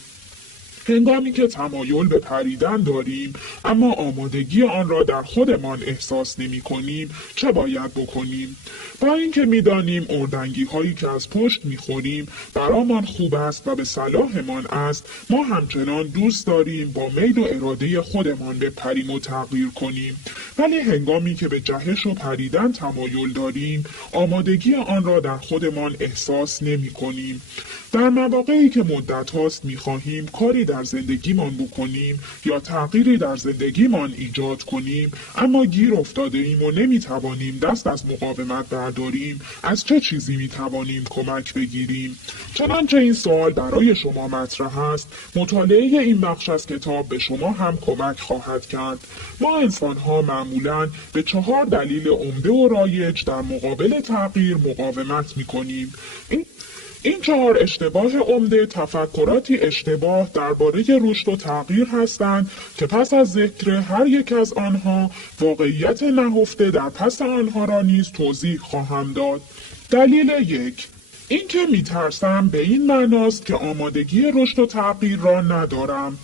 هنگامی که تمایل به پریدن داریم اما آمادگی آن را در خودمان احساس نمی کنیم، چه باید بکنیم؟ با اینکه می دانیم اردنگی هایی که از پشت می خوریم برامان خوب است و به صلاحمان است، ما همچنان دوست داریم با میل و اراده خودمان بپریم و تغییر کنیم. ولی هنگامی که به جهش و پریدن تمایل داریم، آمادگی آن را در خودمان احساس نمی کنیم. در مواقعی که مدت هاست می خواهیم کاری در زندگیمان بکنیم یا تغییری در زندگیمان ایجاد کنیم اما گیر افتاده ایم و نمی توانیم دست از مقاومت برداریم، از چه چیزی می توانیم کمک بگیریم؟ چنانچه این سوال برای شما مطرح است، مطالعه این بخش از کتاب به شما هم کمک خواهد کرد. ما انسان ها معمولاً به 4 دلیل عمده و رایج در مقابل تغییر مقاومت می کنیم. این 4 اشتباه عمده تفکراتی اشتباه درباره رشد و تغییر هستند که پس از ذکر هر یک از آنها واقعیت نهفته در پس آنها را نیز توضیح خواهم داد. دلیل 1: اینکه میترسم به این معناست که آمادگی رشد و تغییر را ندارم.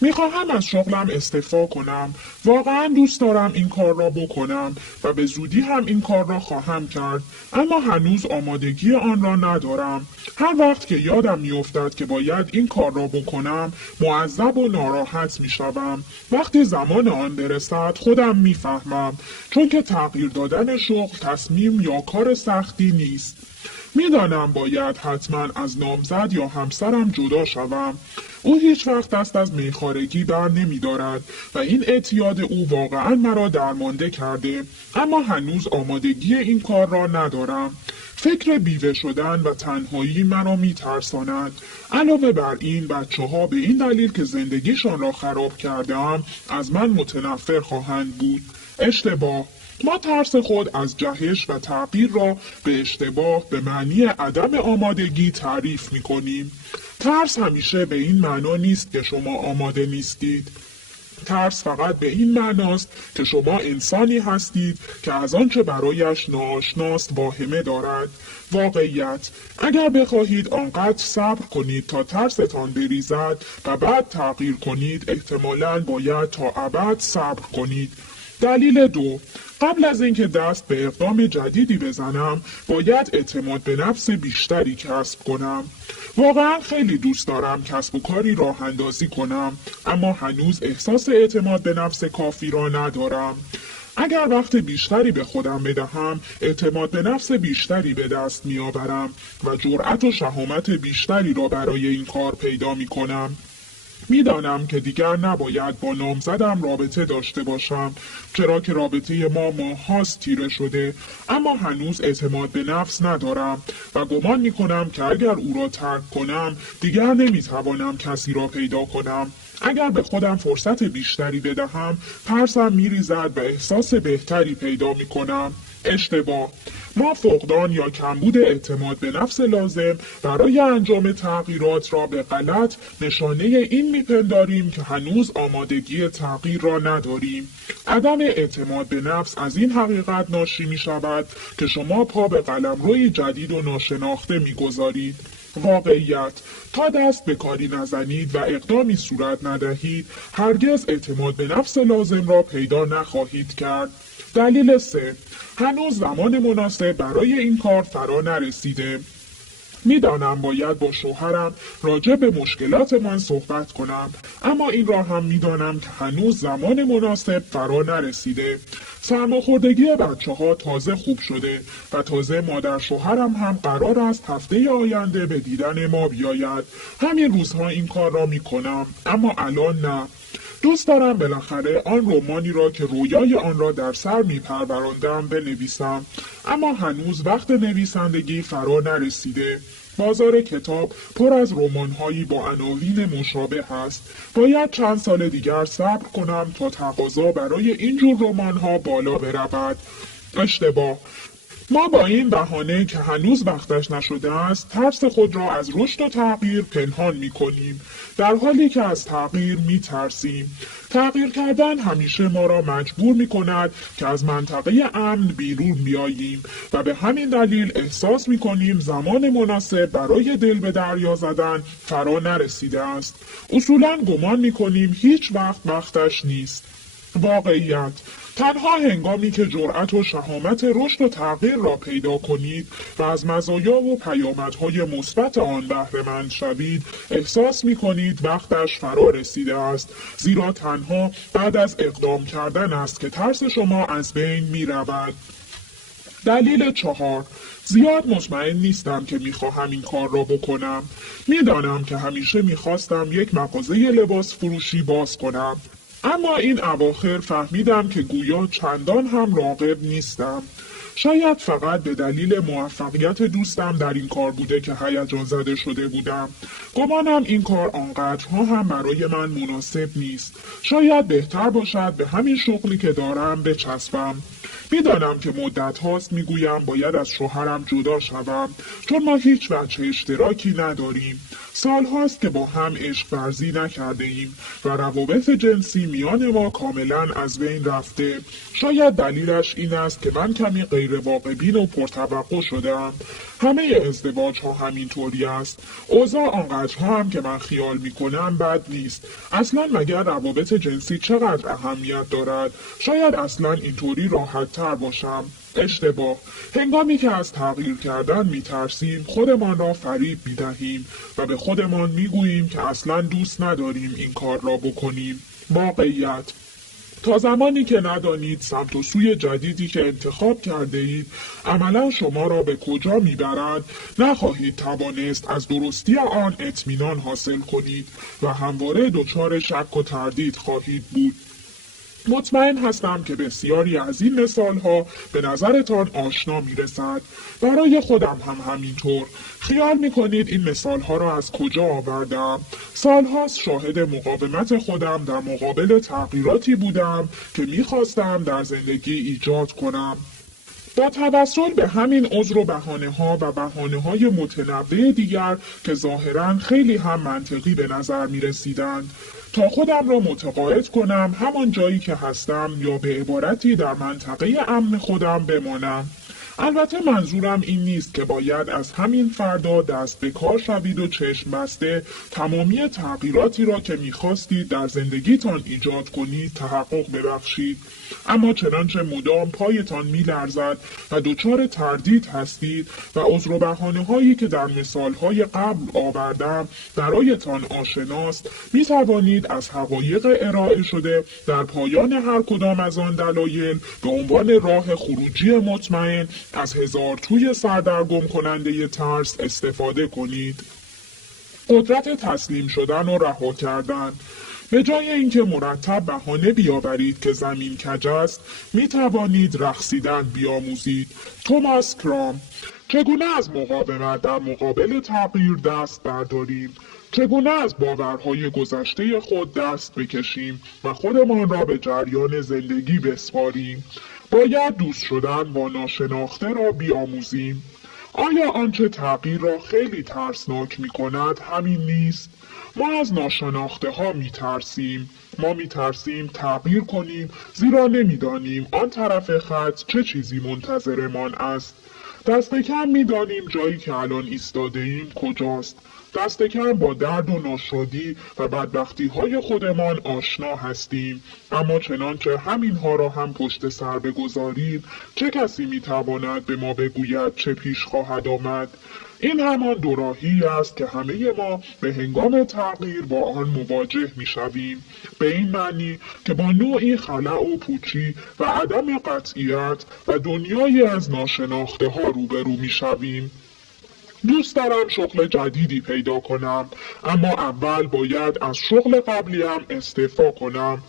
میخواهم از شغلم استعفا کنم. واقعا دوست دارم این کار را بکنم و به زودی هم این کار را خواهم کرد، اما هنوز آمادگی آن را ندارم. هر وقت که یادم میافتد که باید این کار را بکنم، معذب و ناراحت میشوم. وقتی زمان آن برسد خودم میفهمم، چون که تغییر دادن شغل تصمیم یا کار سختی نیست. میدانم باید حتما از نامزد یا همسرم جدا شوم. او هیچ وقت دست از میخارگی بر نمی دارد و این اعتیاد او واقعا مرا درمانده کرده، اما هنوز آمادگی این کار را ندارم. فکر بیوه شدن و تنهایی مرا می ترساند. علاوه بر این بچه‌ها به این دلیل که زندگیشان را خراب کردم از من متنفر خواهند بود. اشتباه. ما ترس خود از جهش و تغییر را به اشتباه به معنی عدم آمادگی تعریف می کنیم. ترس همیشه به این معنا نیست که شما آماده نیستید. ترس فقط به این معناست که شما انسانی هستید که از آنچه برایش ناآشناست واهمه دارد. واقعیت: اگر بخواهید آنقدر صبر کنید تا ترستان بریزد و بعد تغییر کنید، احتمالاً باید تا ابد صبر کنید. دلیل 2: قبل از اینکه دست به اقدام جدیدی بزنم، باید اعتماد به نفس بیشتری کسب کنم. واقعا خیلی دوست دارم کسب و کاری راه اندازی کنم، اما هنوز احساس اعتماد به نفس کافی را ندارم. اگر وقت بیشتری به خودم بدهم، اعتماد به نفس بیشتری به دست میآورم و جرأت و شهامت بیشتری را برای این کار پیدا می کنم. میدانم که دیگر نباید با نامزدم رابطه داشته باشم، چرا که رابطه ما ماه‌هاست تیره شده، اما هنوز اعتماد به نفس ندارم و گمان میکنم که اگر او را ترک کنم دیگر نمیتوانم کسی را پیدا کنم. اگر به خودم فرصت بیشتری بدهم، ترسم میریزد و احساس بهتری پیدا میکنم. اشتباه. ما فقدان یا کمبود اعتماد به نفس لازم برای انجام تغییرات را به غلط نشانه این میپنداریم که هنوز آمادگی تغییر را نداریم. عدم اعتماد به نفس از این حقیقت ناشی می شود که شما پا به قلمروی جدید و ناشناخته میگذارید. واقعیت: تا دست به کاری نزنید و اقدامی صورت ندهید، هرگز اعتماد به نفس لازم را پیدا نخواهید کرد. دلیل 3: هنوز زمان مناسب برای این کار فرا نرسیده. میدانم باید با شوهرم راجع به مشکلاتمان صحبت کنم، اما این را هم میدانم که هنوز زمان مناسب فرا نرسیده. سرماخوردگی بچه‌ها تازه خوب شده و تازه مادر شوهرم هم قرار است هفته آینده به دیدن ما بیاید. همین روزها این کار را میکنم، اما الان نه. دوست دارم بالاخره آن رمانی را که رویای آن را در سر میپروراندم بنویسم، اما هنوز وقت نویسندگی فرا نرسیده. بازار کتاب پر از رمان‌هایی با عناوین مشابه است. باید چند سال دیگر صبر کنم تا تقاضا برای اینجور رمان‌ها بالا برود. اشتباه. ما با این بهانه که هنوز وقتش نشده است، ترس خود را از رشد و تغییر پنهان می کنیم، در حالی که از تغییر می ترسیم. تغییر کردن همیشه ما را مجبور می کند که از منطقه امن بیرون بیاییم و به همین دلیل احساس می کنیم زمان مناسب برای دل به دریا زدن فرا نرسیده است. اصولاً گمان می کنیم هیچ وقتش نیست. واقعیت: تنها هنگامی که جرأت و شهامت رشد و تغییر را پیدا کنید و از مزایا و پیامدهای مثبت آن بهره‌مند شوید، احساس می کنید وقتش فرا رسیده است، زیرا تنها بعد از اقدام کردن است که ترس شما از بین می رود. دلیل 4: زیاد مطمئن نیستم که میخواهم این کار را بکنم. میدانم که همیشه میخواستم یک مغازه لباس فروشی باز کنم، اما این اواخر فهمیدم که گویا چندان هم راغب نیستم. شاید فقط به دلیل موفقیت دوستم در این کار بوده که هیجان زده شده بودم. گمانم این کار آنقدرها هم برای من مناسب نیست. شاید بهتر باشد به همین شغلی که دارم بچسبم. میدانم که مدت هاست میگویم باید از شوهرم جدا شوم، چون ما هیچ وجه اشتراکی نداریم. سال هاست که با هم عشق ورزی نکرده ایم و روابط جنسی میان ما کاملا از بین رفته. شاید دلیلش این است که من کمی غیر واقع‌بین و پرتوقع شدم. همه ازدواج ها همینطوری است. اوضاع آنقدرها هم که من خیال میکنم بد نیست. اصلا مگر روابط جنسی چقدر اهمیت دارد؟ شاید اصلا اینطوری راحت تر باشم. اشتباه. هنگامی که از تغییر کردن میترسیم، خودمان را فریب میدهیم و به خودمان میگوییم که اصلا دوست نداریم این کار را بکنیم. واقعیت: تا زمانی که ندانید سمت و سوی جدیدی که انتخاب کرده اید عملا شما را به کجا میبرد، نخواهید توانست از درستی آن اطمینان حاصل کنید و همواره دچار شک و تردید خواهید بود. مطمئن هستم که بسیاری از این مثالها به نظرتان آشنا میرسد. برای خودم هم همینطور. خیال میکنید این مثالها را از کجا آوردم؟ سالهاست شاهد مقاومت خودم در مقابل تغییراتی بودم که میخواستم در زندگی ایجاد کنم. با توسل به همین عذر و بهانه‌های متنوع دیگر که ظاهراً خیلی هم منطقی به نظر می رسیدند، تا خودم را متقاعد کنم همان جایی که هستم یا به عبارتی در منطقه امن خودم بمانم. البته منظورم این نیست که باید از همین فردا دست به کار شوید و چشم بسته تمامی تغییراتی را که می‌خواستید در زندگیتان ایجاد کنید تحقق ببخشید. اما چنانچه مدام پایتان می‌لرزد و دچار تردید هستید و عذر و بهانه‌هایی که در مثال‌های قبل آوردم برایتان آشناست، می‌توانید از حقایق ارائه شده در پایان هر کدام از آن دلایل به عنوان راه خروجی مطمئن از هزار توی سردرگم کننده ترس استفاده کنید. قدرت تسلیم شدن و رها کردن. به جای اینکه مرتب بهانه بیاورید که زمین کج است، می توانید رقصیدن بیاموزید. توماس کرام. چگونه از مقاومت در مقابل تغییر دست برداریم؟ چگونه از باورهای گذشته خود دست بکشیم و خودمان را به جریان زندگی بسپاریم؟ باید دوست شدن با ناشناخته را بیاموزیم. آیا آنچه تغییر را خیلی ترسناک می کند همین نیست؟ ما از ناشناخته ها می ترسیم. ما می ترسیم تغییر کنیم زیرا نمیدانیم آن طرف خط چه چیزی منتظرمان است. دست کم می دانیم جایی که الان ایستاده ایم کجاست. دست کم با درد و ناشادی و بدبختی های خودمان آشنا هستیم، اما چنانچه همین ها را هم پشت سر بگذاریم چه کسی می تواند به ما بگوید چه پیش خواهد آمد؟ این همان دوراهی است که همه ما به هنگام تغییر با آن مواجه می‌شویم، به این معنی که با نوعی خلأ و پوچی و عدم قطعیت و دنیایی از ناشناخته ها روبرو می‌شویم. دوست دارم شغل جدیدی پیدا کنم، اما اول باید از شغل قبلیم استعفا کنم.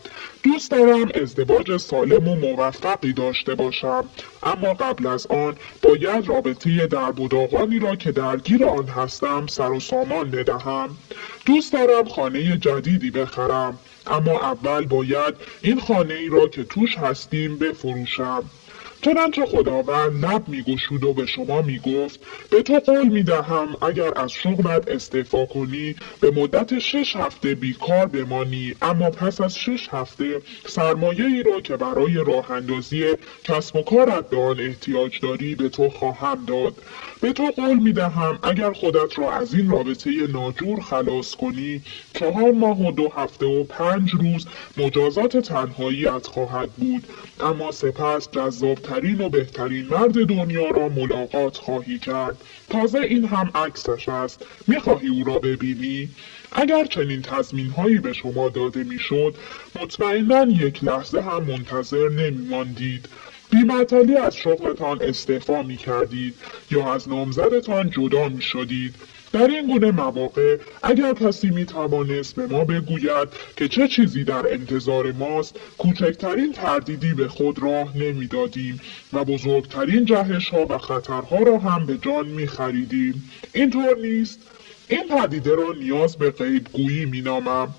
دوست دارم ازدواج سالم و موفقی داشته باشم، اما قبل از آن باید رابطه درب و داغانی را که درگیر آن هستم سر و سامان بدهم. دوست دارم خانه جدیدی بخرم، اما اول باید این خانه ای را که توش هستیم بفروشم. چنانچه خداوند لب میگشود و به شما میگفت به تو قول میدهم اگر از شغلت استعفا کنی به مدت 6 هفته بیکار بمانی، اما پس از 6 هفته سرمایه ای را که برای راه اندازی کسب و کارت به آن احتیاج داری به تو خواهم داد. به تو قول میدهم اگر خودت را از این رابطه ناجور خلاص کنی 4 ماه و 2 هفته و 5 روز مجازات تنهاییت خواهد بود، اما سپس جذابترین و بهترین مرد دنیا را ملاقات خواهی کرد. تازه این هم عکسش است. میخواهی او را ببینی؟ اگر چنین تضمین‌هایی به شما داده میشد، مطمئناً یک لحظه هم منتظر نمی‌ماندید. بی‌معطلی از شغلتان استعفا می‌کردید یا از نامزدتان جدا می‌شدید. در این گونه مواقع اگر کسی می‌توانست به ما بگوید که چه چیزی در انتظار ماست، کوچکترین تردیدی به خود راه نمی‌دادیم و بزرگترین جهش‌ها و خطرها را هم به جان می‌خریدیم. اینطور نیست؟ این پدیده را نیاز به غیب‌گویی می‌نامم.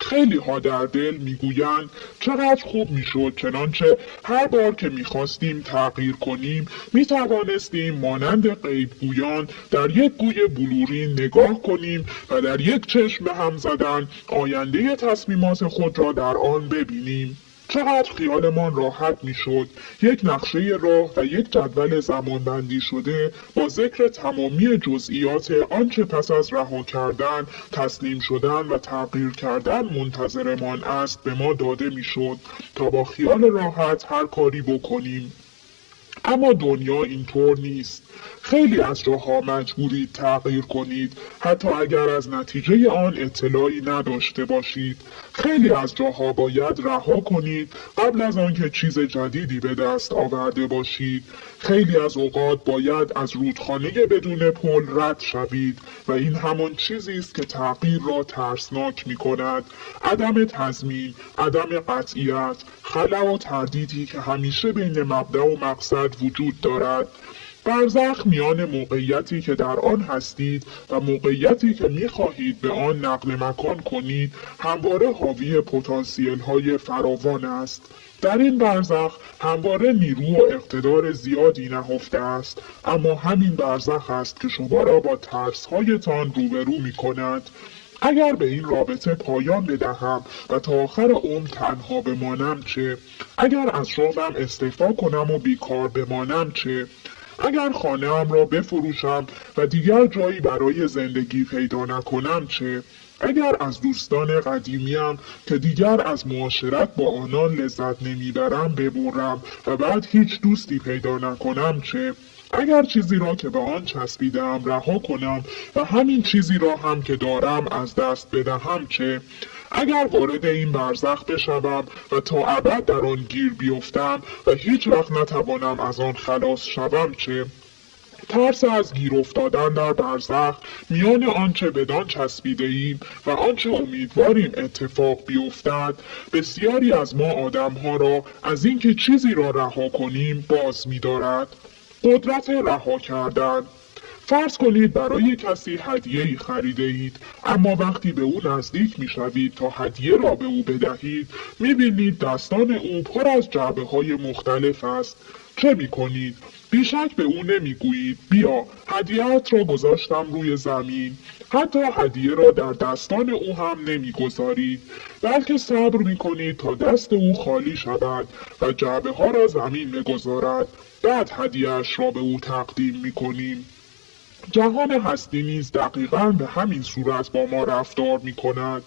خیلی ها در دل میگویند چقدر خوب میشد چنانچه هر بار که میخواستیم تغییر کنیم میتوانستیم مانند غیبگویان در یک گوی بلورین نگاه کنیم و در یک چشم به هم زدن آینده تصمیمات خود را در آن ببینیم. چقدر خیالمان راحت میشد یک نقشه راه و یک جدول زمانبندی شده با ذکر تمامی جزئیات آنچه پس از رها کردن، تسلیم شدن و تغییر کردن منتظرمان است به ما داده میشد تا با خیال راحت هر کاری بکنیم. اما دنیا اینطور نیست. خیلی از جاها مجبورید تغییر کنید حتی اگر از نتیجه آن اطلاعی نداشته باشید. خیلی از جاها باید رها کنید قبل از آنکه چیز جدیدی به دست آورده باشید. خیلی از اوقات باید از رودخانه بدون پل رد شوید و این همان چیزی است که تغییر را ترسناک می کند. عدم تضمین، عدم قطعیت، خلأ و تردیدی که همیشه بین مبدأ و مقصد وجود دارد. برزخ میان موقعیتی که در آن هستید و موقعیتی که می‌خواهید به آن نقل مکان کنید همواره حاوی پتانسیل های فراوان است. در این برزخ همواره نیرو و اقتدار زیادی نهفته است، اما همین برزخ است که شما را با ترس‌هایتان روبرو می‌کند. اگر به این رابطه پایان بدهم و تا آخر عمر تنها بمانم چه؟ اگر از شغلم استعفا کنم و بیکار بمانم چه؟ اگر خانه‌ام را بفروشم و دیگر جایی برای زندگی پیدا نکنم چه؟ اگر از دوستان قدیمیم که دیگر از معاشرت با آنان لذت نمیبرم ببرم و بعد هیچ دوستی پیدا نکنم چه؟ اگر چیزی را که به آن چسبیدم رها کنم و همین چیزی را هم که دارم از دست بدهم چه؟ اگر وارد این برزخ بشوم و تا ابد در آن گیر بیفتم و هیچ وقت نتوانم از آن خلاص شوم چه؟ ترس از گیر افتادن در برزخ میان آنچه بدان چسبیده ایم و آنچه امیدواریم اتفاق بیفتد بسیاری از ما آدمها را از اینکه چیزی را رها کنیم باز می‌دارد. قدرت رها کردن. فرض کنید برای کسی هدیه‌ای خریده اید، اما وقتی به او نزدیک می شوید تا هدیه را به او بدهید می بینید دستان او پر از جعبه‌های مختلف است. چه می کنید؟ بیشک به او نمی گویید بیا هدیه‌ات را گذاشتم روی زمین. حتی هدیه را در دستان او هم نمی گذارید، بلکه صبر می کنید تا دست او خالی شود و جعبه‌ها را زمین بگذارد. بعد هدیه‌اش را به او تقدیم می کنیم. جهان هستی نیز دقیقاً به همین صورت با ما رفتار می کند.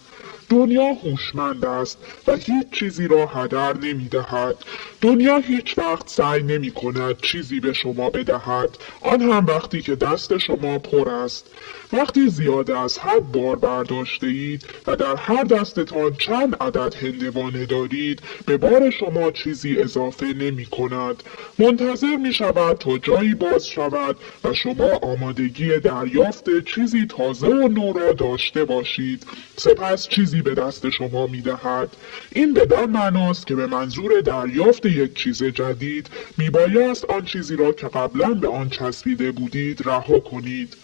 دنیا هوشمند است و هیچ چیزی را هدر نمی دهد. دنیا هیچ وقت سعی نمی کند چیزی به شما بدهد، آن هم وقتی که دست شما پر است. وقتی زیاد از حد بار برداشته اید و در هر دستتان چند عدد هندوانه دارید، به بار شما چیزی اضافه نمی کند. منتظر می شود تا جایی باز شود و شما آمادگی دریافت چیزی تازه و نو را داشته باشید. سپس چیزی به دست شما می دهد. این بدان معناست که به منظور دریافت یک چیز جدید می بایست آن چیزی را که قبلا به آن چسبیده بودید رها کنید.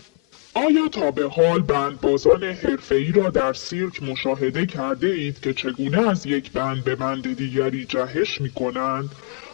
آیا تا به حال بندبازان حرفه‌ای را در سیرک مشاهده کرده اید که چگونه از یک بند به بند دیگری جهش می کنند؟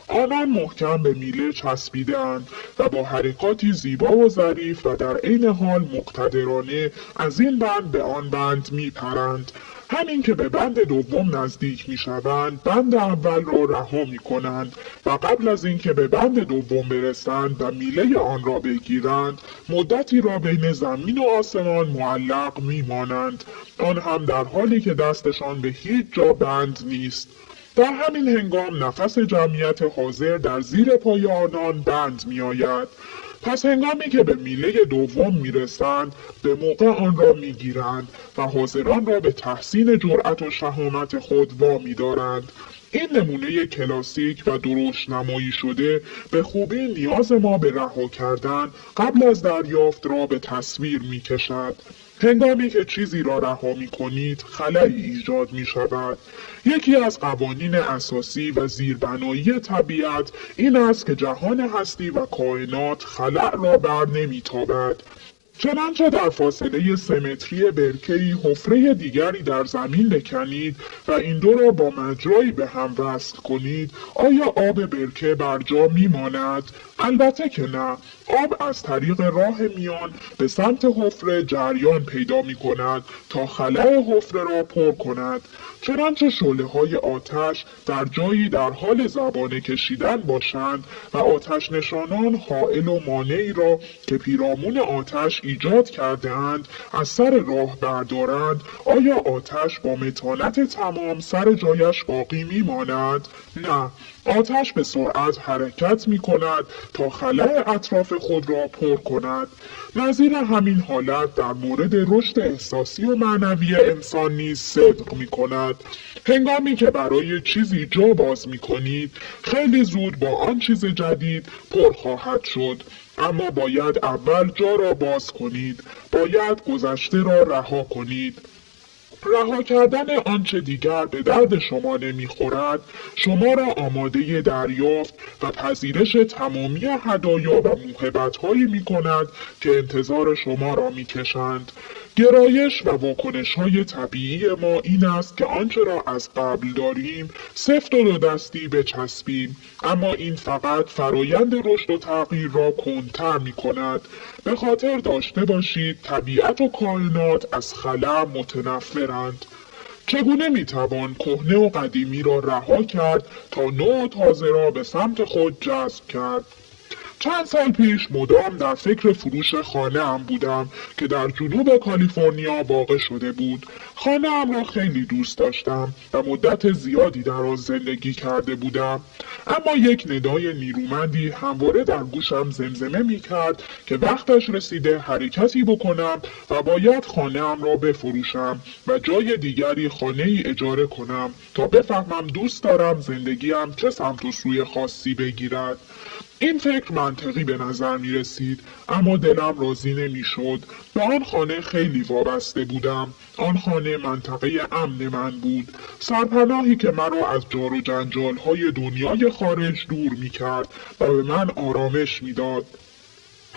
آنان محکم به میله چسبیده‌اند و با حرکاتی زیبا و ظریف و در عین حال مقتدرانه از این بند به آن بند می پرند. همین که به بند دوم نزدیک می شوند، بند اول را رها می کنند و قبل از اینکه به بند دوم برسند و میله آن را بگیرند، مدتی را بین زمین و آسمان معلق می مانند، آن هم در حالی که دستشان به هیچ جا بند نیست. در همین هنگام نفس جمعیت حاضر در زیر پای آنان بند می آید. پس هنگامی که به میله دوم می رسند، به موقع آن را می گیرند و حاضران را به تحسین جرأت و شهامت خود وامی دارند. این نمونه کلاسیک و درشت نمایی شده به خوبی نیاز ما به رها کردن قبل از دریافت را به تصویر می کشد. هنگامی که چیزی را رها می کنید، خلایی ایجاد می شود. یکی از قوانین اساسی و زیربنایی طبیعت این است که جهان هستی و کائنات خلأ را بر نمی تابد. چنانچه در فاصله 3 متری برکه‌ای حفره دیگری در زمین بکنید و این دو را با مجرایی به هم وصل کنید، آیا آب برکه بر جا میماند؟ البته که نه. آب از طریق راه میان به سمت حفره جریان پیدا می کند تا خلأ حفره را پر کند. چنانچه شعله‌های آتش در جایی در حال زبانه کشیدن باشند و آتش نشانان حائل و مانعی را که پیرامون آتش ایجاد کرده اند از سر راه بردارند، آیا آتش با متانت تمام سر جایش باقی میماند؟ نه. آتش به سرعت حرکت می کند تا خلأ اطراف خود را پر کند. نظیر همین حالت در مورد رشد احساسی و معنوی انسان نیز صدق می کند. هنگامی که برای چیزی جا باز می کنید، خیلی زود با آن چیز جدید پر خواهد شد. اما باید اول جا را باز کنید. باید گذشته را رها کنید. رها کردن آنچه دیگر به درد شما نمیخورد شما را آماده دریافت و پذیرش تمامی هدایا و موهبت‌هایی می‌کند که انتظار شما را می‌کشند. گرایش و واکنش‌های طبیعی ما این است که آنچه را از قبل داریم سفت و دو دستی بچسبیم، اما این فقط فرایند رشد و تغییر را کندتر می‌کند. به خاطر داشته باشید طبیعت و کائنات از خلأ متنفرند. چگونه میتوان کهنه و قدیمی را رها کرد تا نو و تازه را به سمت خود جذب کرد؟ چند سال پیش مدام در فکر فروش خانه ام بودم که در جنوب کالیفرنیا واقع شده بود. خانه ام را خیلی دوست داشتم و مدت زیادی در آن زندگی کرده بودم. اما یک ندای نیرومندی همواره در گوشم زمزمه می کرد که وقتش رسیده حرکتی بکنم و باید خانه ام را بفروشم و جای دیگری خانه ای اجاره کنم تا بفهمم دوست دارم زندگیم چه سمت و سوی خاصی بگیرد. این فکر منطقی به نظر می رسید، اما دلم راضی نمی شد. به آن خانه خیلی وابسته بودم. آن خانه منطقه امن من بود. سرپناهی که مرا از جار و جنجال های دنیای خارج دور می کرد و به من آرامش می داد.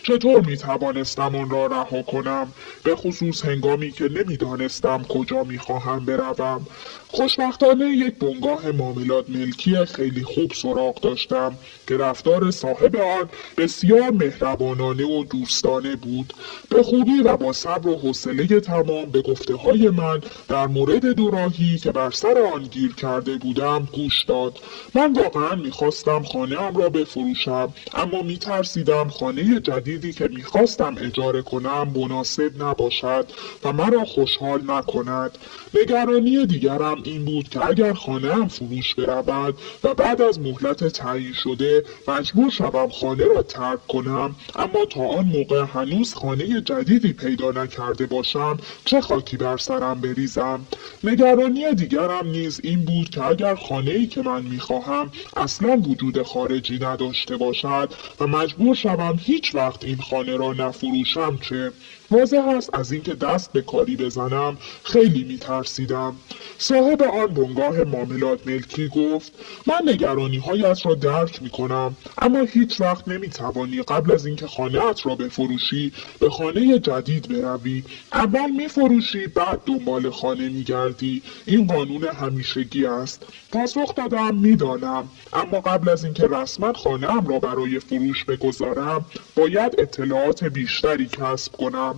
چطور می توانستم آن را رها کنم؟ به خصوص هنگامی که نمی دانستم کجا می خواهم بروم. خوشبختانه یک بنگاه معاملات ملکی خیلی خوب سراغ داشتم که رفتار صاحب آن بسیار مهربانانه و دوستانه بود. به خوبی و با صبر و حوصله تمام به گفته‌های من در مورد دوراهی که بر سر آن گیر کرده بودم گوش داد. من واقعا می‌خواستم خانه‌ام را بفروشم، اما می‌ترسیدم خانه جدید جدیدی که میخواستم اجاره کنم مناسب نباشد و مرا خوشحال نکند. نگرانی دیگرم این بود که اگر خانه‌ام فروش برود و بعد از مهلت تعیین شده مجبور شوم خانه را ترک کنم، اما تا آن موقع هنوز خانه جدیدی پیدا نکرده باشم، چه خاکی بر سرم بریزم. نگرانی دیگرم نیز این بود که اگر خانه‌ای که من میخواهم اصلا وجود خارجی نداشته باشد و مجبور شوم هیچ وقت این خانه را نفروشم چه؟ واضح است از اینکه دست به کاری بزنم خیلی میترسیدم. صاحب آن بنگاه معاملات ملکی گفت: من نگرانی‌هایت را درک میکنم، اما هیچ وقت نمیتوانی قبل از اینکه خانه‌ات را بفروشی به خانه جدید بروی. اول میفروشی بعد دنبال خانه میگردی. این قانون همیشگی است. پاسخ دادم: میدانم، اما قبل از اینکه رسما خانه‌ام را برای فروش بگذارم باید اطلاعات بیشتری کسب کنم.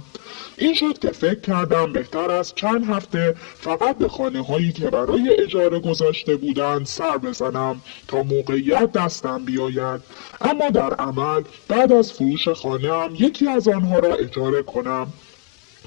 این شد که فکر کردم بهتر است چند هفته فقط به خانه‌هایی که برای اجاره گذاشته بودند سر بزنم تا موقعیت دستم بیاید، اما در عمل بعد از فروش خانه‌ام یکی از آنها را اجاره کنم.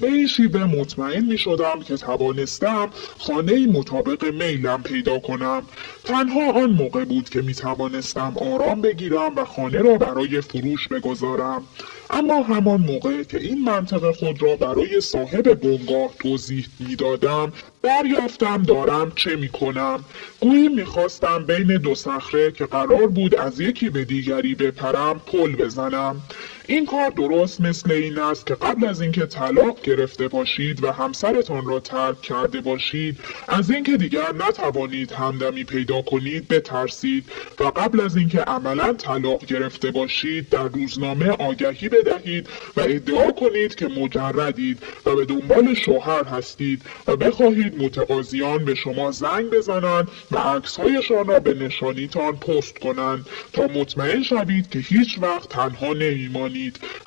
به این شیوه مطمئن می شدم که توانستم خانه‌ای مطابق میلم پیدا کنم. تنها آن موقع بود که می توانستم آرام بگیرم و خانه را برای فروش بگذارم. اما همان موقع که این منطق خود را برای صاحب بنگاه توضیح می دادم، دریافتم دارم چه می کنم. گویی می خواستم بین دو صخره که قرار بود از یکی به دیگری بپرم پل بزنم. این کار درست مثل این است که قبل از اینکه طلاق گرفته باشید و همسرتان را ترک کرده باشید، از اینکه دیگر نتوانید همدمی پیدا کنید بترسید و قبل از اینکه عملاً طلاق گرفته باشید در روزنامه آگهی بدهید و ادعا کنید که مجردید و به دنبال شوهر هستید و بخواهید متقاضیان به شما زنگ بزنند و عکس‌هایشان را به نشانیتان پست کنند تا مطمئن شوید که هیچ وقت تنها نمیمانید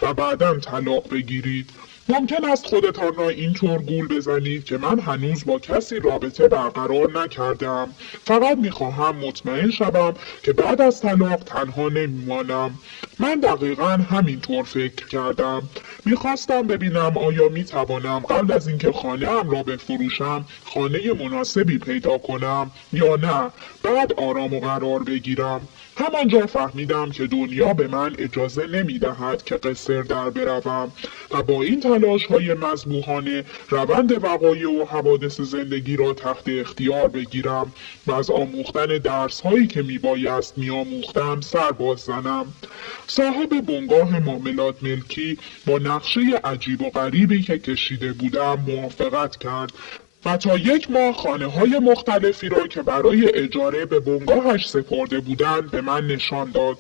و بعداً طلاق بگیرید. ممکن است خودتان را اینطور گول بزنید که من هنوز با کسی رابطه برقرار نکردم. فقط میخواهم مطمئن شوم که بعد از طلاق تنها نمیمانم. من دقیقاً همینطور فکر کردم. میخواستم ببینم آیا میتوانم قبل از اینکه خانه‌ام را بفروشم خانه مناسبی پیدا کنم یا نه، بعد آرام و قرار بگیرم. همانجا فهمیدم که دنیا به من اجازه نمیدهد که قصر در بروم و با این تلاش‌های مذبوحانه روند وقایع و حوادث زندگی را تحت اختیار بگیرم و از آموختن درس‌هایی که میبایست میآموختم سر باز زنم. صاحب بنگاه معاملات ملکی با نقشه عجیب و غریبی که کشیده بودم موافقت کرد و تا 1 ماه خانه‌های مختلفی را که برای اجاره به بنگاهش سپرده بودند به من نشان داد.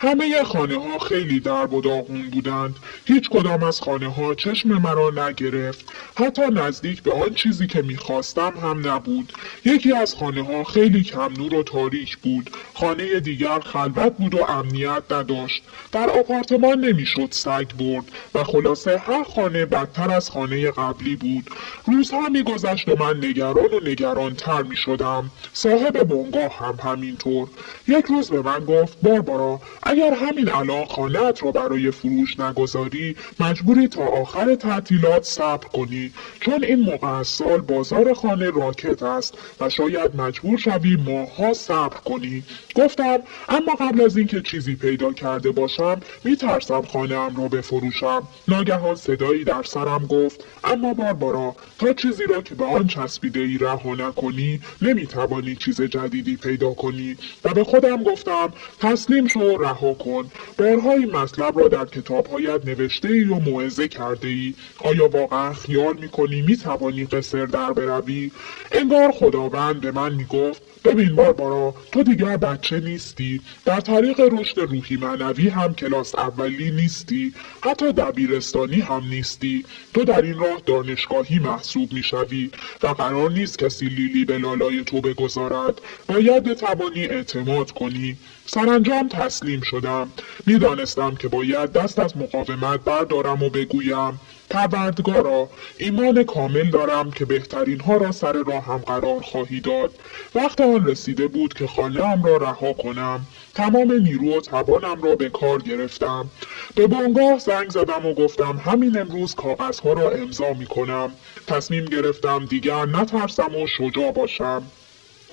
همه خانه‌ها خیلی درب و داغون بودند. هیچ کدام از خانه‌ها چشم مرا نگرفت. حتی نزدیک به آن چیزی که می‌خواستم هم نبود. یکی از خانه‌ها خیلی کم نور و تاریک بود. خانه دیگر خلوت بود و امنیت نداشت. در آپارتمان نمی‌شد سگ برد و خلاصه هر خانه بدتر از خانه قبلی بود. روزها می‌گذشت و من نگران و نگران‌تر می‌شدم. صاحب بنگاه هم همینطور. یک روز به من گفت: باربارا، اگر همین الان خانه‌ات را برای فروش نگذاری مجبوری تا آخر تعطیلات صبر کنی، چون این موقع از سال بازار خانه راکت است و شاید مجبور شوی ماه‌ها صبر کنی. گفتم: اما قبل از اینکه چیزی پیدا کرده باشم میترسم خانه‌ام را بفروشم. ناگهان صدایی در سرم گفت: اما باربارا، تا چیزی را که به آن چسبیده ای رها نکنی نمیتوانی چیز جدیدی پیدا کنی. و به خودم گفتم: تسلیم شو، رها کن. بارها این مطلب را در کتاب‌هایت نوشته ای و موعظه کرده ای. آیا واقعا خیال میکنی میتوانی قصر در بروی؟ انگار خداوند به من میگفت: ببین باربارا، تو دیگر بچه نیستی. در طریق رشد روحی معنوی هم کلاس اولی نیستی. حتی دبیرستانی هم نیستی. تو در این راه دانشگاهی محسوب میشوی و قرار نیست کسی لیلی به لالای تو بگذارد. باید بتوانی اعتماد کنی. سرانجام تسلیم شدم. میدانستم که باید دست از مقاومت بردارم و بگویم پروردگارا، ایمان کامل دارم که بهترین ها را سر راهم قرار خواهی داد. وقت آن رسیده بود که خانه‌ام را رها کنم. تمام نیرو و توانم را به کار گرفتم. به بنگاه زنگ زدم و گفتم همین امروز کاغذها را امضا می کنم. تصمیم گرفتم دیگر نترسم و شجاع باشم.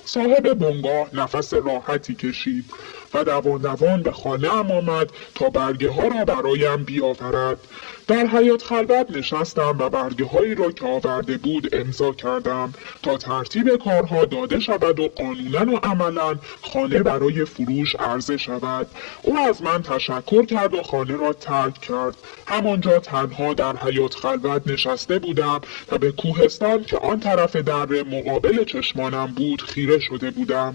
صاحب بنگاه نفس راحتی کشید و دوان دوان به خانه ام آمد تا برگه ها را برایم بیاورد. در حیاط خلوت نشستم و برگه هایی را که آورده بود امضا کردم تا ترتیب کارها داده شود و قانونا و عملا خانه برای فروش عرضه شود. او از من تشکر کرد و خانه را ترک کرد. همانجا تنها در حیاط خلوت نشسته بودم و به کوهستان که آن طرف در مقابل چشمانم بود خیره شده بودم.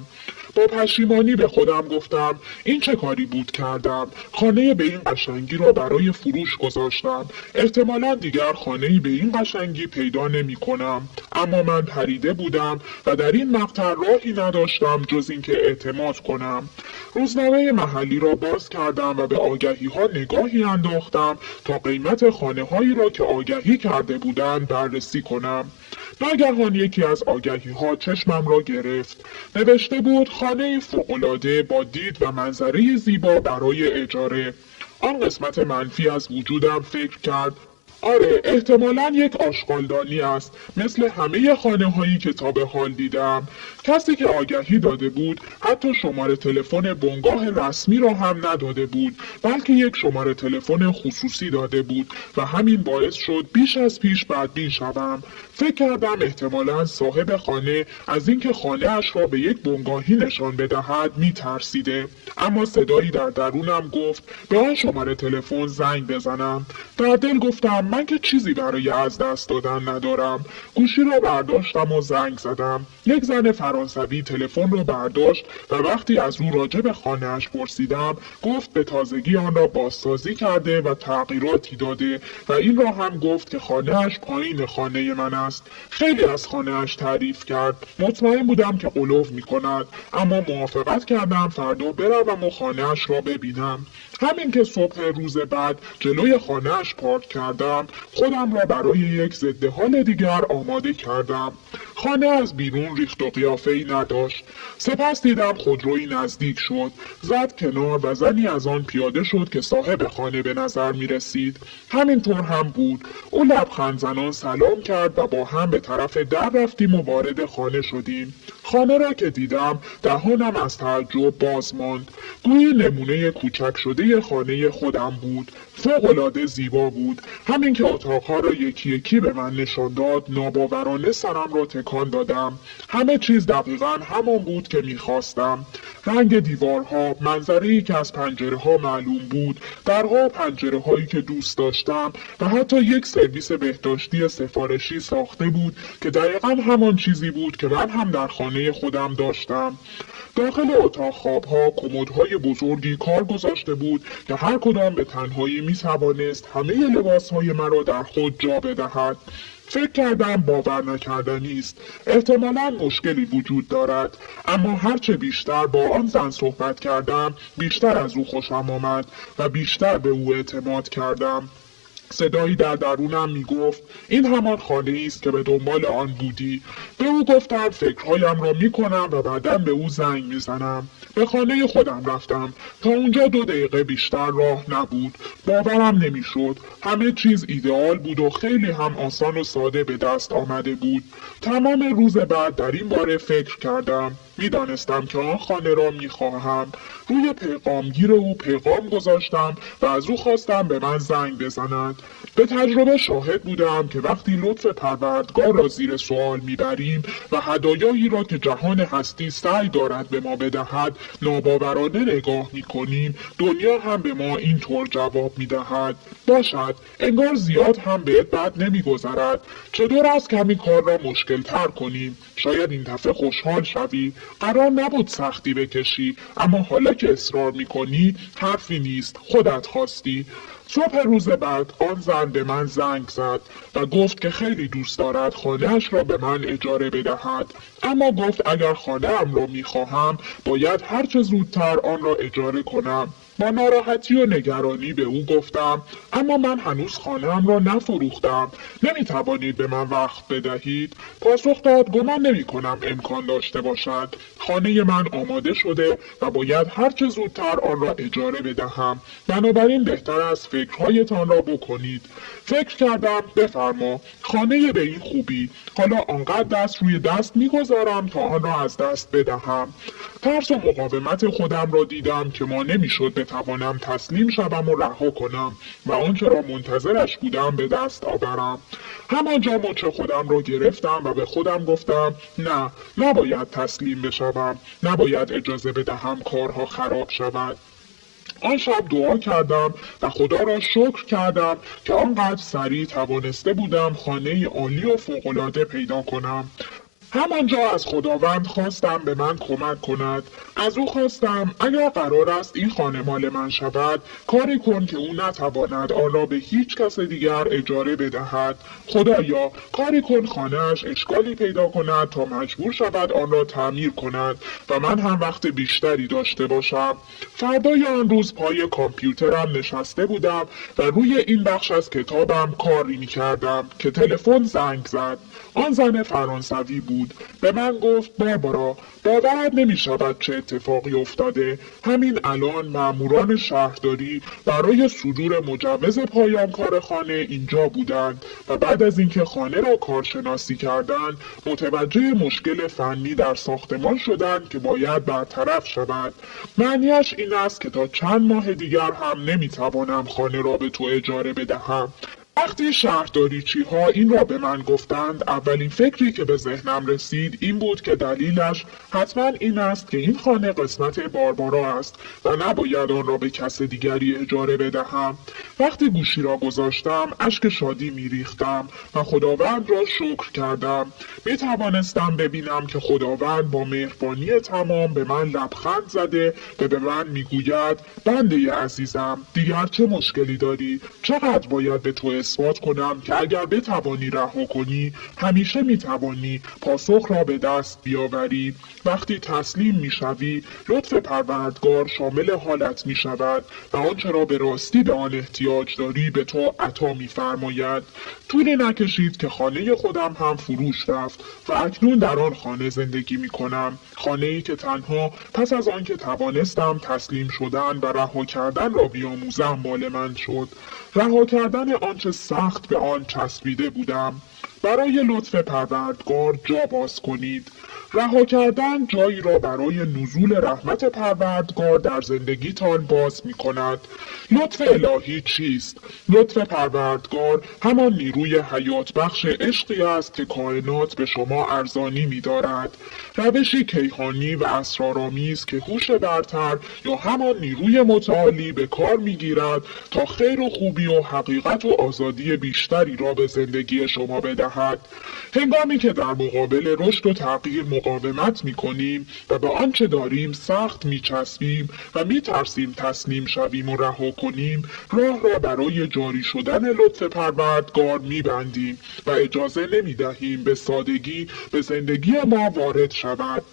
با پشیمانی به خودم گفتم این چه کاری بود کردم؟ خانه به این قشنگی را برای فروش گذاشتم. احتمالا دیگر خانه‌ای به این قشنگی پیدا نمی کنم. اما من پریده بودم و در این مقطع راهی نداشتم جز اینکه اعتماد کنم. روزنامه محلی را باز کردم و به آگهی ها نگاهی انداختم تا قیمت خانه هایی را که آگهی کرده بودند بررسی کنم. ناگهان یکی از آگهی ها چشمم را گرفت. نوشته بود خانه فوق‌العاده با دید و منظره زیبا برای اجاره. آن قسمت منفی از وجودم فکر کرد آره، احتمالاً یک آشغالدانی است، مثل همه خانه هایی که تا به حال دیدم. کسی که آگهی داده بود حتی شماره تلفن بنگاه رسمی را هم نداده بود، بلکه یک شماره تلفن خصوصی داده بود و همین باعث شد بیش از پیش بدبین شوم. فکر کردم احتمالاً صاحب خانه از اینکه خانه اش را به یک بنگاهی نشان بدهد میترسیده. اما صدایی در درونم گفت به آن شماره تلفن زنگ بزنم. در دل گفتم من که چیزی برای از دست دادن ندارم. گوشی را برداشتم و زنگ زدم. یک زن فرانسوی تلفن را برداشت و وقتی از او راجع به خانه‌اش پرسیدم گفت به تازگی آن را بازسازی کرده و تغییراتی داده و این را هم گفت که خانه‌اش پایین خانه من است. خیلی از خانه‌اش تعریف کرد. مطمئن بودم که غلو می‌کند، اما موافقت کردم فردا بروم و خانه‌اش را ببینم. همین که صبح روز بعد جلوی خانه‌اش پارک کردم، خودم را برای یک ضد حال دیگر آماده کردم. خانه از بیرون ریخت و قیافه‌ای نداشت. سپس دیدم خودرویی نزدیک شد، زد کنار و زنی از آن پیاده شد که صاحب خانه به نظر می رسید. همینطور هم بود. او لبخند زنان سلام کرد و با هم به طرف در رفتیم و وارد خانه شدیم. خانه را که دیدم دهانم از تعجب باز ماند. گویی نمونه کوچک شده خانه خودم بود. فوق‌العاده زیبا بود. همین که اتاقها را یکی یکی به من نشان داد ناباورانه سرم را تکان دادم. همه چیز دقیقاً همان بود که می‌خواستم. رنگ دیوارها، منظره‌ای که از پنجره‌ها معلوم بود، درها و پنجره‌هایی که دوست داشتم و حتی یک سرویس بهداشتی سفارشی ساخته بود که دقیقاً همان چیزی بود که من هم در خانه خودم داشتم. داخل اتاق خوابها کمدهای بزرگی کار گذاشته بود که هر کدام به تنهایی می توانست همه لباسهای مرا در خود جا بدهد. فکر کردم باور نکردنی است. احتمالاً مشکلی وجود دارد، اما هرچه بیشتر با آن زن صحبت کردم بیشتر از او خوشم آمد و بیشتر به او اعتماد کردم. صدایی در درونم می گفت این همان خانه است که به دنبال آن بودی. به او گفتم فکرهایم را می کنم و بعداً به او زنگ می زنم. به خانه خودم رفتم. تا اونجا 2 دقیقه بیشتر راه نبود. باورم نمی شد. همه چیز ایدئال بود و خیلی هم آسان و ساده به دست آمده بود. تمام روز بعد در این باره فکر کردم. می دانستم که آن خانه را می خواهم. روی پیغامگیر او پیغام گذاشتم و از او خواستم به من زنگ بزند. به تجربه شاهد بودم که وقتی لطف پروردگار را زیر سوال میبریم و هدایایی را که جهان هستی سعی دارد به ما بدهد ناباورانه نگاه میکنیم، دنیا هم به ما اینطور جواب میدهد. باشد، انگار زیاد هم بهت بد نمیگذرد. چطور از کمی کار را مشکل تر کنیم؟ شاید این دفعه خوشحال شوی. قرار نبود سختی بکشی، اما حالا که اصرار میکنی حرفی نیست، خودت خواستی. صبح روز بعد آن زن به من زنگ زد و گفت که خیلی دوست دارد خانه‌اش را به من اجاره بدهد، اما گفت اگر خانه‌ام را میخواهم باید هرچه زودتر آن را اجاره کنم. با ناراحتی و نگرانی به او گفتم اما من هنوز خانه‌ام را نفروختم، نمیتوانید به من وقت بدهید؟ پاسخ داد گمان نمی‌کنم امکان داشته باشد. خانه من آماده شده و باید هرچه زودتر آن را اجاره بدهم، بنابراین بهتر است فکرهایتان را بکنید. فکر کردم بفرما، خانه به این خوبی، حالا آنقدر دست روی دست میگذارم تا آن را از دست بدهم. ترس و مقاومت خودم را دیدم که ما نمیشد بتوانم تسلیم شوم و رها کنم و آنچه را منتظرش بودم به دست آورم. همانجا مچ خودم را گرفتم و به خودم گفتم نه، نباید تسلیم بشوم، نباید اجازه بدهم کارها خراب شود. آن شب دعا کردم و خدا را شکر کردم که آنقدر سریع توانسته بودم خانه عالی و فوق‌العاده پیدا کنم. همانجا از خداوند خواستم به من کمک کند. از او خواستم اگر قرار است این خانه مال من شود، کاری کن که او نتواند آن را به هیچ کس دیگر اجاره بدهد. خدایا، کاری کن خانه‌اش اشکالی پیدا کند تا مجبور شود آن را تعمیر کند و من هم وقت بیشتری داشته باشم. فردای آن روز پای کامپیوترم نشسته بودم و روی این بخش از کتابم کاری می‌کردم که تلفن زنگ زد. آن زن فرانسوی بود. به من گفت باربارا، باورت نمی شود چه اتفاقی افتاده. همین الان ماموران شهرداری برای صدور مجوز پایان کار خانه اینجا بودند و بعد از اینکه خانه را کارشناسی کردند متوجه مشکل فنی در ساختمان شدند که باید برطرف شود. معنیش این است که تا چند ماه دیگر هم نمی توانم خانه را به تو اجاره بدهم. وقتی شهرداریچی‌ها این را به من گفتند، اولین فکری که به ذهنم رسید این بود که دلیلش حتما این است که این خانه قسمت باربارا است و نباید آن را به کس دیگری اجاره بدهم. وقتی گوشی را گذاشتم، اشک شادی می‌ریختم و خداوند را شکر کردم. می‌توانستم ببینم که خداوند با مهربانی تمام به من لبخند زده و به من می‌گوید بنده عزیزم، دیگر چه مشکلی داری؟ چقدر باید به تو اثبات کنم که اگر بتوانی رها کنی همیشه میتوانی پاسخ را به دست بیاوری. وقتی تسلیم میشوی لطف پروردگار شامل حالت میشود و آنچه را به راستی به آن احتیاج داری به تو عطا میفرماید. طولی نکشید که خانه خودم هم فروش رفت و اکنون در آن خانه زندگی میکنم. خانه‌ای که تنها پس از آنکه توانستم تسلیم شدن و رها کردن را بیاموزم مال من شد. رها کردن آنچه سخت به آن چسبیده بودم. برای لطف پروردگار جا باز کنید. رها کردن جایی را برای نزول رحمت پروردگار در زندگیتان باز می کند. لطف الهی چیست؟ لطف پروردگار همان نیروی حیات بخش عشقی است که کائنات به شما ارزانی می دارد. روشی کیهانی و اسرارآمیز که هوش برتر یا همان نیروی متعالی به کار می گیرد تا خیر و خوبی و حقیقت و آزادی بیشتری را به زندگی شما بدهد. هنگامی که در مقابل رشد و تغییر مقاومت می کنیم و به آنچه داریم سخت می چسبیم و می ترسیم تسلیم شویم و رها کنیم، راه را برای جاری شدن لطف پروردگار می بندیم و اجازه نمی دهیم به سادگی به زندگی ما وارد شود.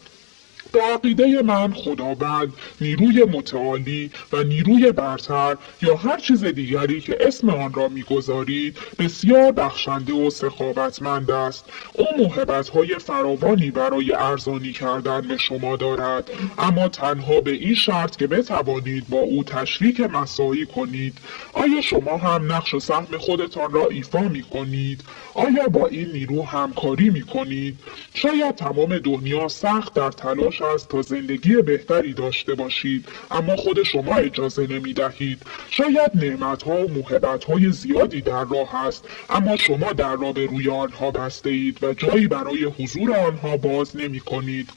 به عقیده من خداوند نیروی متعالی و نیروی برتر یا هر چیز دیگری که اسم آن را می‌گذارید بسیار بخشنده و سخاوتمند است. او موهبت‌های فراوانی برای ارزانی کردن به شما دارد، اما تنها به این شرط که بتوانید با او تشریک مساعی کنید. آیا شما هم نقش و سهم خودتان را ایفا می‌کنید؟ آیا با این نیرو همکاری می‌کنید؟ شاید تمام دنیا سخت در تلاش است تا زندگی بهتری داشته باشید، اما خود شما اجازه نمی دهید. شاید نعمت‌ها و موهبت‌های زیادی در راه است، اما شما در را به روی آنها بسته اید و جایی برای حضور آنها باز نمی کنید.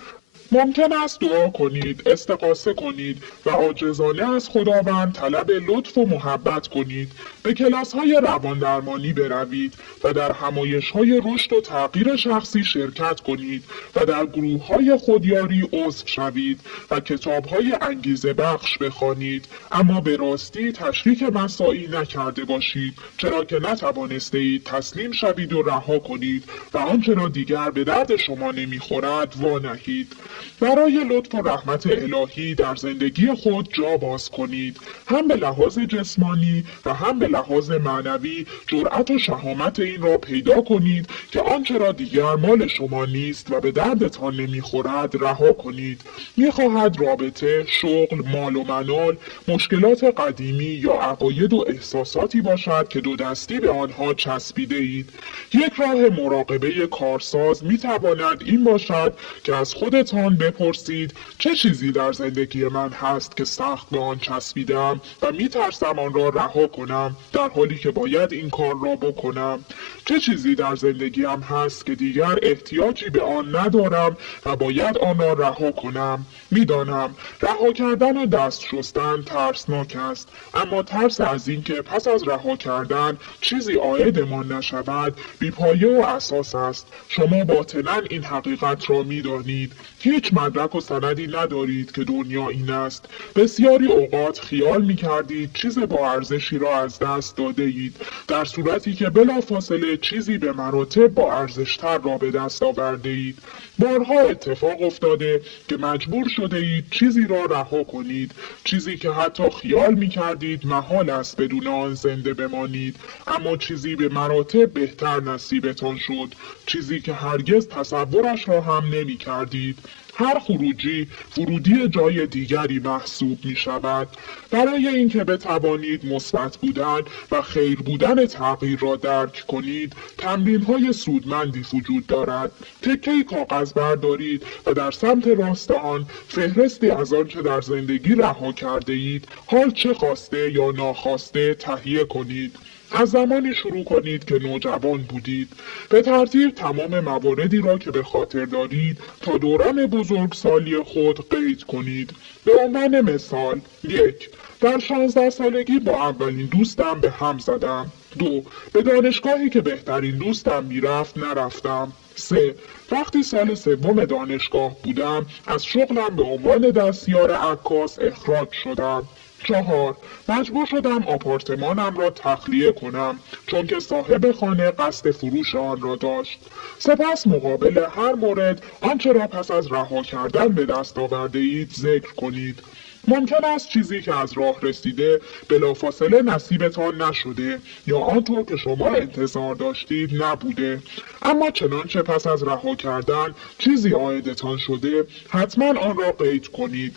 ممکن است دعا کنید، استغاثه کنید و عاجزانه از خداوند طلب لطف و محبت کنید. به کلاس‌های رواندرمانی بروید و در همایش‌های رشد و تغییر شخصی شرکت کنید و در گروه‌های خودیاری عضو شوید و کتاب‌های انگیزه بخش بخوانید، اما به راستی تشریک مساعی نکرده باشید، چرا که نتوانسته اید تسلیم شوید و رها کنید و آنچه را دیگر به درد شما نمی‌خورد وانهید. برای لطف و رحمت الهی در زندگی خود جا باز کنید، هم به لحاظ جسمانی و هم به لحاظ معنوی جرأت و شهامت این را پیدا کنید که آنچه را دیگر مال شما نیست و به دردتان نمیخورد رها کنید. میخواهد رابطه، شغل، مال و منال، مشکلات قدیمی یا عقاید و احساساتی باشد که دو دستی به آنها چسبیده اید. یک راه مراقبه کارساز میتواند این باشد که از خودتان بپرسید چه چیزی در زندگی من هست که سخت به آن چسبیدم و میترسم آن را رها کنم در حالی که باید این کار را بکنم. چه چیزی در زندگیم هست که دیگر احتیاجی به آن ندارم و باید آن را رها کنم. میدانم رها کردن و دست شستن ترسناک است، اما ترس از اینکه پس از رها کردن چیزی عایدمان نشود بی‌پایه و اساس است. شما باطناً این حقیقت را میدانید. هیچ مدرک و سندی ندارید که دنیا این است. بسیاری اوقات خیال می‌کردید چیز با ارزشی را از دست داده اید، در صورتی که بلافاصله چیزی به مراتب با ارزشتر را به دست آورده اید. بارها اتفاق افتاده که مجبور شده اید چیزی را رها کنید، چیزی که حتی خیال می‌کردید محال است بدون آن زنده بمانید، اما چیزی به مراتب بهتر نصیبتان شد، چیزی که هرگز تصورش را هم نمی‌کردید. هر خروجی ورودی جای دیگری محسوب می شود. برای اینکه بتوانید مثبت بودن و خیر بودن تغییر را درک کنید، تمرین‌های سودمندی وجود دارد. تکه‌ای کاغذ بردارید و در سمت راست آن فهرستی از آنچه در زندگی رها کرده اید، حال چه خواسته یا ناخواسته تهیه کنید. از زمانی شروع کنید که نوجوان بودید. به ترتیب تمام مواردی را که به خاطر دارید تا دوران بزرگسالی خود قید کنید. به عنوان مثال: 1. در 16 سالگی با اولین دوستم به هم زدم. 2. به دانشگاهی که بهترین دوستم میرفت نرفتم. 3. وقتی سال سوم دانشگاه بودم از شغلم به عنوان دستیار عکاس اخراج شدم. 4. مجبور شدم آپارتمانم را تخلیه کنم چون که صاحب خانه قصد فروش آن را داشت. سپس مقابل هر مورد آنچه را پس از رها کردن به دست آورده اید ذکر کنید. ممکن است چیزی که از راه رسیده بلافاصله نصیبتان نشده یا آنطور که شما انتظار داشتید نبوده، اما چنانچه پس از رها کردن چیزی عایدتان شده حتما آن را قید کنید.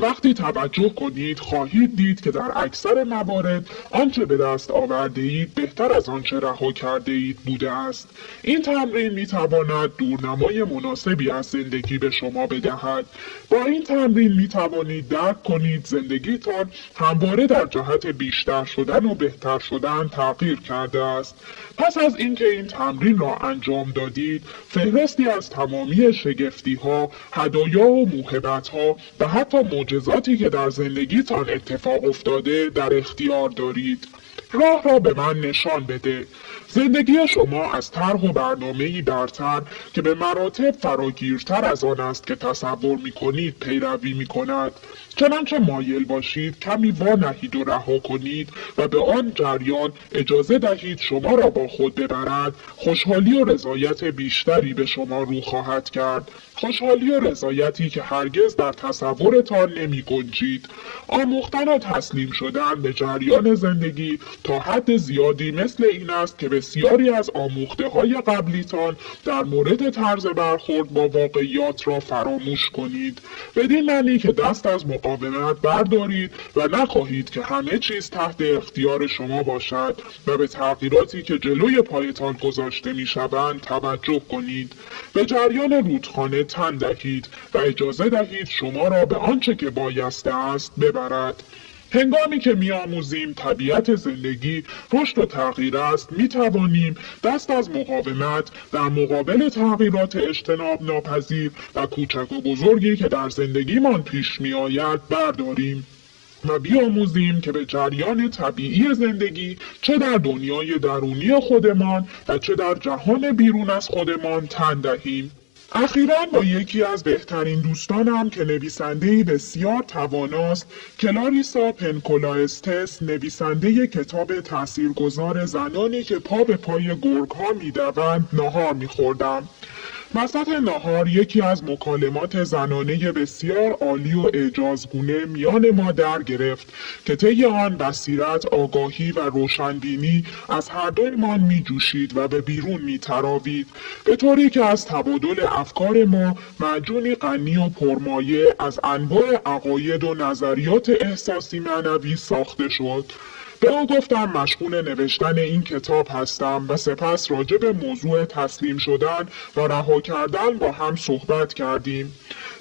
وقتی توجه کنید خواهید دید که در اکثر موارد آنچه به دست آورده اید بهتر از آنچه رها کرده اید بوده است. این تمرین می تواند دورنمای مناسبی از زندگی به شما بدهد. با این تمرین می توانید درک کنید زندگیتان همواره در جهت بیشتر شدن و بهتر شدن تغییر کرده است. پس از اینکه این تمرین را انجام دادید، فهرستی از تمامی شگفتی‌ها، هدایا و موهبت‌ها و حتی معجزاتی که در زندگیتان اتفاق افتاده در اختیار دارید. راه را به من نشان بده. زندگی شما از طرح و برنامه‌ای برتر که به مراتب فراگیرتر از آن است که تصور می‌کنید پیروی می‌کند. چنانچه مایل باشید کمی وانهید و رها کنید و به آن جریان اجازه دهید شما را با خود ببرد، خوشحالی و رضایت بیشتری به شما رو خواهد کرد. خوشحالی و رضایتی که هرگز در تصورتان نمی گنجید. آموختن و تسلیم شدن به جریان زندگی تا حد زیادی مثل این است که بسیاری از آموخته های قبلیتان در مورد طرز برخورد با واقعیات را فراموش کنید. بدین معنی که دست از مقاومت بردارید و نخواهید که همه چیز تحت اختیار شما باشد و به تغییراتی که جلوی پایتان گذاشته می شوند توجه کنید. به جریان رودخانه تن دهید و اجازه دهید شما را به آنچه که بایسته است ببرد. هنگامی که می‌آموزیم طبیعت زندگی رشد و تغییر است، می‌توانیم دست از مقاومت در مقابل تغییرات اجتناب ناپذیر و کوچک و بزرگی که در زندگیمان پیش می‌آید برداریم و بیاموزیم که به جریان طبیعی زندگی چه در دنیای درونی خودمان و چه در جهان بیرون از خودمان تن دهیم. اخیراً با یکی از بهترین دوستانم که نویسنده‌ای بسیار تواناست، کلاریسا پنکولاستس، نویسنده کتاب تاثیرگذار زنانی که پا به پای گرگ‌ها می‌دوند، ناهار می‌خوردم. وسط ناهار یکی از مکالمات زنانه بسیار عالی و اعجازگونه میان ما در گرفت که طی آن بصیرت، آگاهی و روشنبینی از هر دویمان می جوشید و به بیرون می تراوید، به طوری که از تبادل افکار ما معجونی غنی و پرمایه از انواع عقاید و نظریات احساسی معنوی ساخته شد. به او گفتم مشغول نوشتن این کتاب هستم و سپس راجع به موضوع تسلیم شدن و رها کردن با هم صحبت کردیم.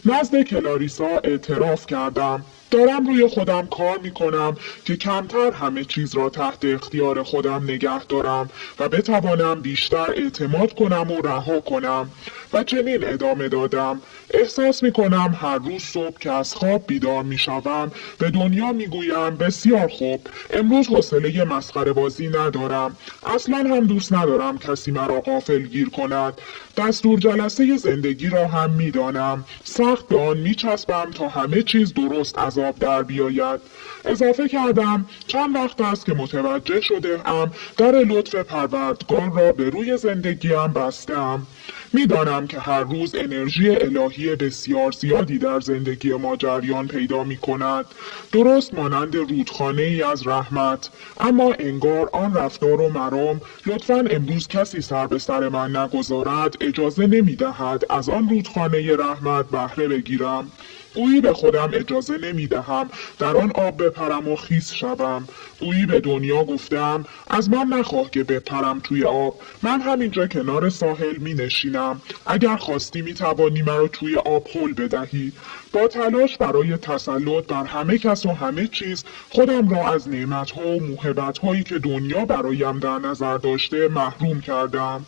نزد کلاریسا اعتراف کردم. دارم روی خودم کار می کنم که کمتر همه چیز را تحت اختیار خودم نگه دارم و بتوانم بیشتر اعتماد کنم و رها کنم. و چنین ادامه دادم. احساس می کنم هر روز صبح که از خواب بیدار می شوم به دنیا می گویم بسیار خوب، امروز حوصله مسخره بازی ندارم. اصلا هم دوست ندارم کسی مرا غافلگیر کند. دستور جلسه زندگی را هم می دانم. سخت به آن می چسبم تا همه چیز درست از آب در بیاید. اضافه کردم چند وقت است که متوجه شده ام در لطف پروردگار را به روی زندگیم بستم. میدانم که هر روز انرژی الهی بسیار زیادی در زندگی ما جریان پیدا می کند، درست مانند رودخانه ای از رحمت، اما انگار آن رفتار و مرام لطفاً امروز کسی سر به سر من نگذارد اجازه نمی دهد از آن رودخانه رحمت بهره بگیرم. گویی به خودم اجازه نمی دهم در آن آب بپرم و خیس شوم. گویی به دنیا گفتم از من نخواه که بپرم توی آب، من همینجا کنار ساحل می نشینم. اگر خواستی می توانی مرا توی آب هل بدهی. با تلاش برای تسلط بر همه کس و همه چیز خودم را از نعمت‌ها و موهبت‌هایی که دنیا برایم در نظر داشته محروم کردم.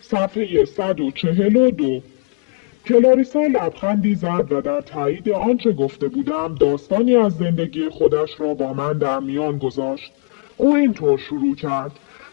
صفحه 142. کلاریسا لبخندی زد و در تایید آنچه گفته بودم داستانی از زندگی خودش را با من در میان گذاشت. او اینطور شروع کرد: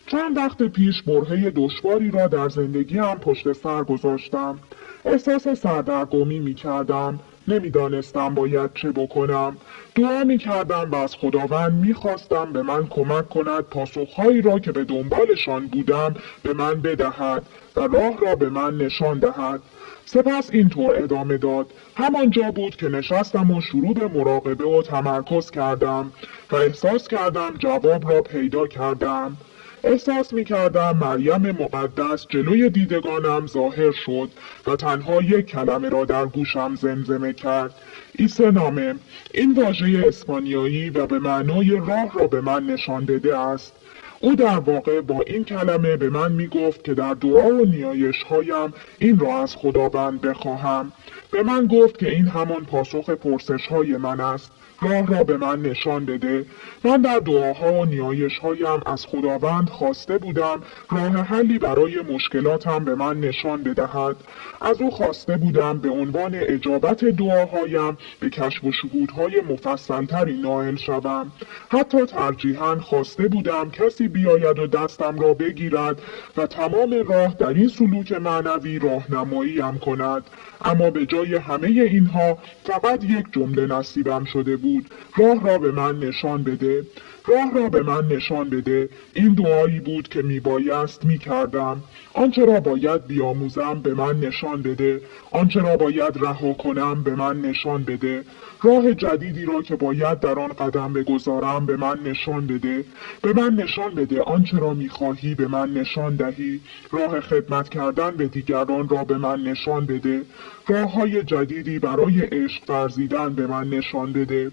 چند وقت پیش برهه دشواری را در زندگیم پشت سر گذاشتم. احساس سردرگمی می کردم. نمیدانستم باید چه بکنم. دعا می کردم و از خداوند می خواستم به من کمک کند پاسخهایی را که به دنبالشان بودم به من بدهد و راه را به من نشان دهد. سپس اینطور ادامه داد: همانجا بود که نشستم و شروع به مراقبه و تمرکز کردم و احساس کردم جواب را پیدا کردم. احساس می کردم مریم مقدس جلوی دیدگانم ظاهر شد و تنها یک کلمه را در گوشم زمزمه کرد: عیسی نامه. این واژه اسپانیایی و به معنای راه را به من نشان داده است. او در واقع با این کلمه به من می گفت که در دعا و نیایش هایم این را از خداوند بخواهم. به من گفت که این همان پاسخ پرسش های من است. راه را به من نشان بده. من در دعاها و نیایش هایم از خداوند خواسته بودم راه حلی برای مشکلاتم به من نشان بدهد. از او خواسته بودم به عنوان اجابت دعاهایم به کشف و شهودهای مفصلتری نائل شوم. حتی ترجیحاً خواسته بودم کسی بیاید و دستم را بگیرد و تمام راه در این سلوک معنوی راهنماییم کند. اما به جای همه اینها فقط یک جمله نصیبم شده بود: راه را به من نشان بده. راه را به من نشان بده. این دعایی بود که میبایست میکردم. آنچه را باید بیاموزم به من نشان بده. آنچه را باید رها کنم به من نشان بده. راه جدیدی را که باید در آن قدم بگذارم به من نشان بده. به من نشان بده آنچه را میخواهی به من نشان دهی. راه خدمت کردن به دیگران را به من نشان بده. راههای جدیدی برای عشق ورزیدن به من نشان بده.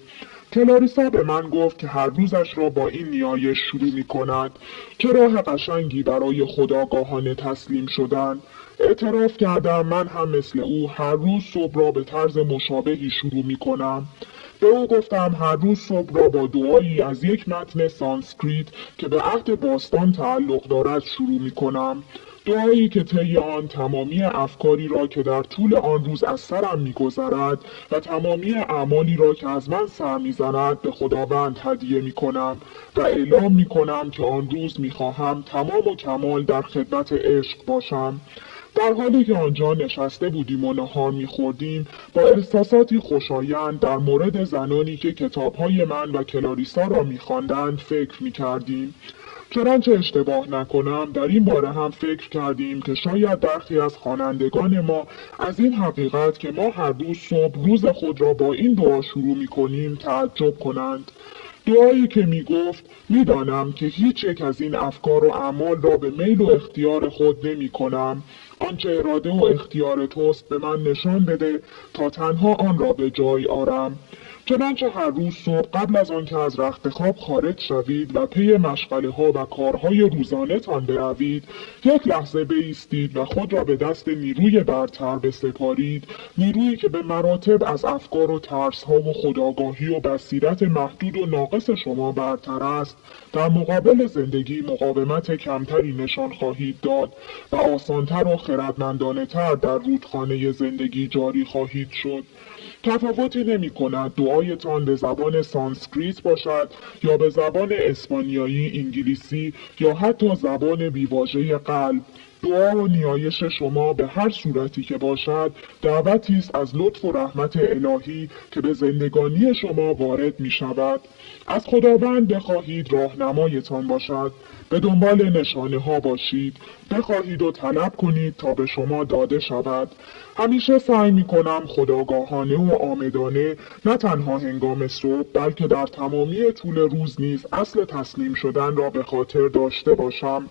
کلاریسا به من گفت که هر روزش را با این نیایش شروع می کند. چه راه قشنگی برای خودآگاهانه تسلیم شدن. اعتراف کردم من هم مثل او هر روز صبح را به طرز مشابهی شروع می کنم. به او گفتم هر روز صبح را با دعایی از یک متن سانسکریت که به عهد باستان تعلق دارد شروع می کنم. دعایی که طی آن تمامی افکاری را که در طول آن روز از سرم می‌گذرد و تمامی اعمالی را که از من سر می‌زند به خداوند هدیه می‌کنم و اعلام می‌کنم که آن روز می‌خواهم تمام و کمال در خدمت عشق باشم. در حالی که آنجا نشسته بودیم و نهار می‌خوردیم، با احساساتی خوشایند در مورد زنانی که کتاب‌های من و کلاریسا را می‌خواندند فکر می‌کردیم. چنانچه اشتباه نکنم در این باره هم فکر کردیم که شاید برخی از خوانندگان ما از این حقیقت که ما هر روز صبح روز خود را با این دعا شروع می‌کنیم تعجب کنند. دعایی که میگفت میدانم که هیچ یک از این افکار و اعمال را به میل و اختیار خود نمی کنم. آنچه اراده و اختیار توست به من نشان بده تا تنها آن را به جای آرم. چنانچه هر روز صبح قبل از آنکه از رخت خواب خارج شوید و پی مشغله ها و کارهای روزانه تان بروید، یک لحظه بایستید و خود را به دست نیروی برتر بسپارید، نیرویی که به مراتب از افکار و ترس ها و خودآگاهی و بصیرت محدود و ناقص شما برتر است. در مقابل زندگی مقاومت کمتری نشان خواهید داد و آسانتر و خردمندانه تر در رودخانه زندگی جاری خواهید شد. تفاوتی نمی کند دعایتان به زبان سانسکریت باشد یا به زبان اسپانیایی، انگلیسی یا حتی زبان بیواژه قلب. دعا و نیایش شما به هر صورتی که باشد دعوتی است از لطف و رحمت الهی که به زندگانی شما وارد می شود. از خداوند بخواهید راهنمایتان باشد. به دنبال نشانه ها باشید. بخواهید و طلب کنید تا به شما داده شود. همیشه سعی می کنم خودآگاهانه و آمدانه نه تنها هنگام صبح بلکه در تمامی طول روز نیز اصل تسلیم شدن را به خاطر داشته باشم.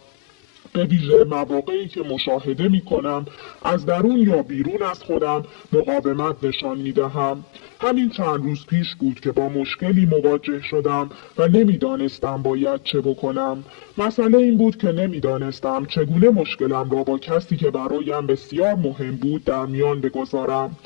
به ویژه مواقعی که مشاهده می کنم از درون یا بیرون از خودم مقاومت نشان می دهم. همین چند روز پیش بود که با مشکلی مواجه شدم و نمیدانستم باید چه بکنم. مسئله این بود که نمیدانستم چگونه مشکلم را با کسی که برایم بسیار مهم بود در میان بگذارم.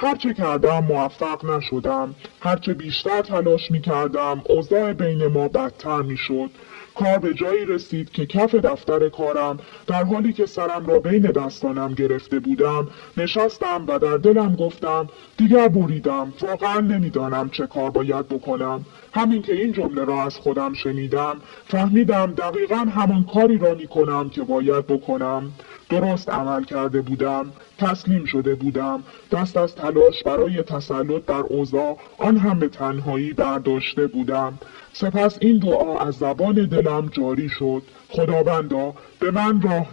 هرچه کردم موفق نشدم. هرچه بیشتر تلاش می کردم اوضاع بین ما بدتر می شد. کار به جایی رسید که کف دفتر کارم در حالی که سرم را بین دستانم گرفته بودم نشستم و در دلم گفتم دیگر بریدم. واقعا نمیدانم چه کار باید بکنم. همین که این جمله را از خودم شنیدم فهمیدم دقیقا همان کاری را می کنم که باید بکنم. درست عمل کرده بودم. تسلیم شده بودم. دست از تلاش برای تسلط بر اوضاع آن هم به تنهایی برداشته بودم. سپس این دعا از زبان دلم جاری شد. خداوندا به من راه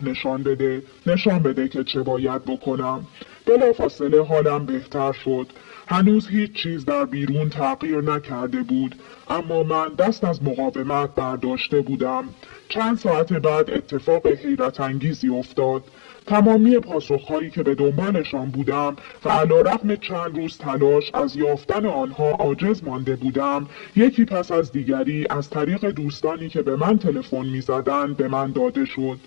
نشان بده که چه باید بکنم. بلافاصله حالم بهتر شد. هنوز هیچ چیز در بیرون تغییر نکرده بود، اما من دست از مقاومت برداشته بودم. چند ساعت بعد اتفاق حیرت انگیزی افتاد. تمامی پاسخهایی که به دنبالشان بودم و علیرغم چند روز تلاش از یافتن آنها عاجز مانده بودم، یکی پس از دیگری از طریق دوستانی که به من تلفن می‌زدند به من داده شد.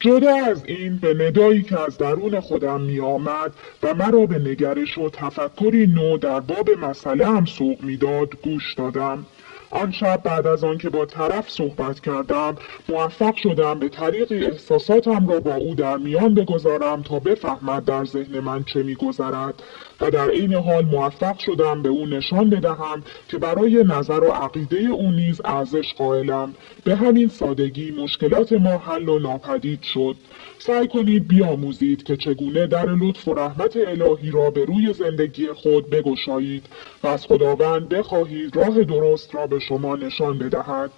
جدا از این به ندایی که از درون خودم می آمد و مرا به نگرش و تفکری نو در باب مسئله هم سوق می داد گوش دادم. آن شب بعد از آن که با طرف صحبت کردم موفق شدم به طریقی احساساتم را با او در میان بگذارم تا بفهمد در ذهن من چه می‌گذرد و در این حال موفق شدم به او نشان بدهم که برای نظر و عقیده او نیز ارزش قائلم. به همین سادگی مشکلات ما حل و ناپدید شد. سعی کنید بیاموزید که چگونه در لطف و رحمت الهی را به روی زندگی خود بگشایید و از خداوند بخواهید راه درست را به شما نشان بدهد.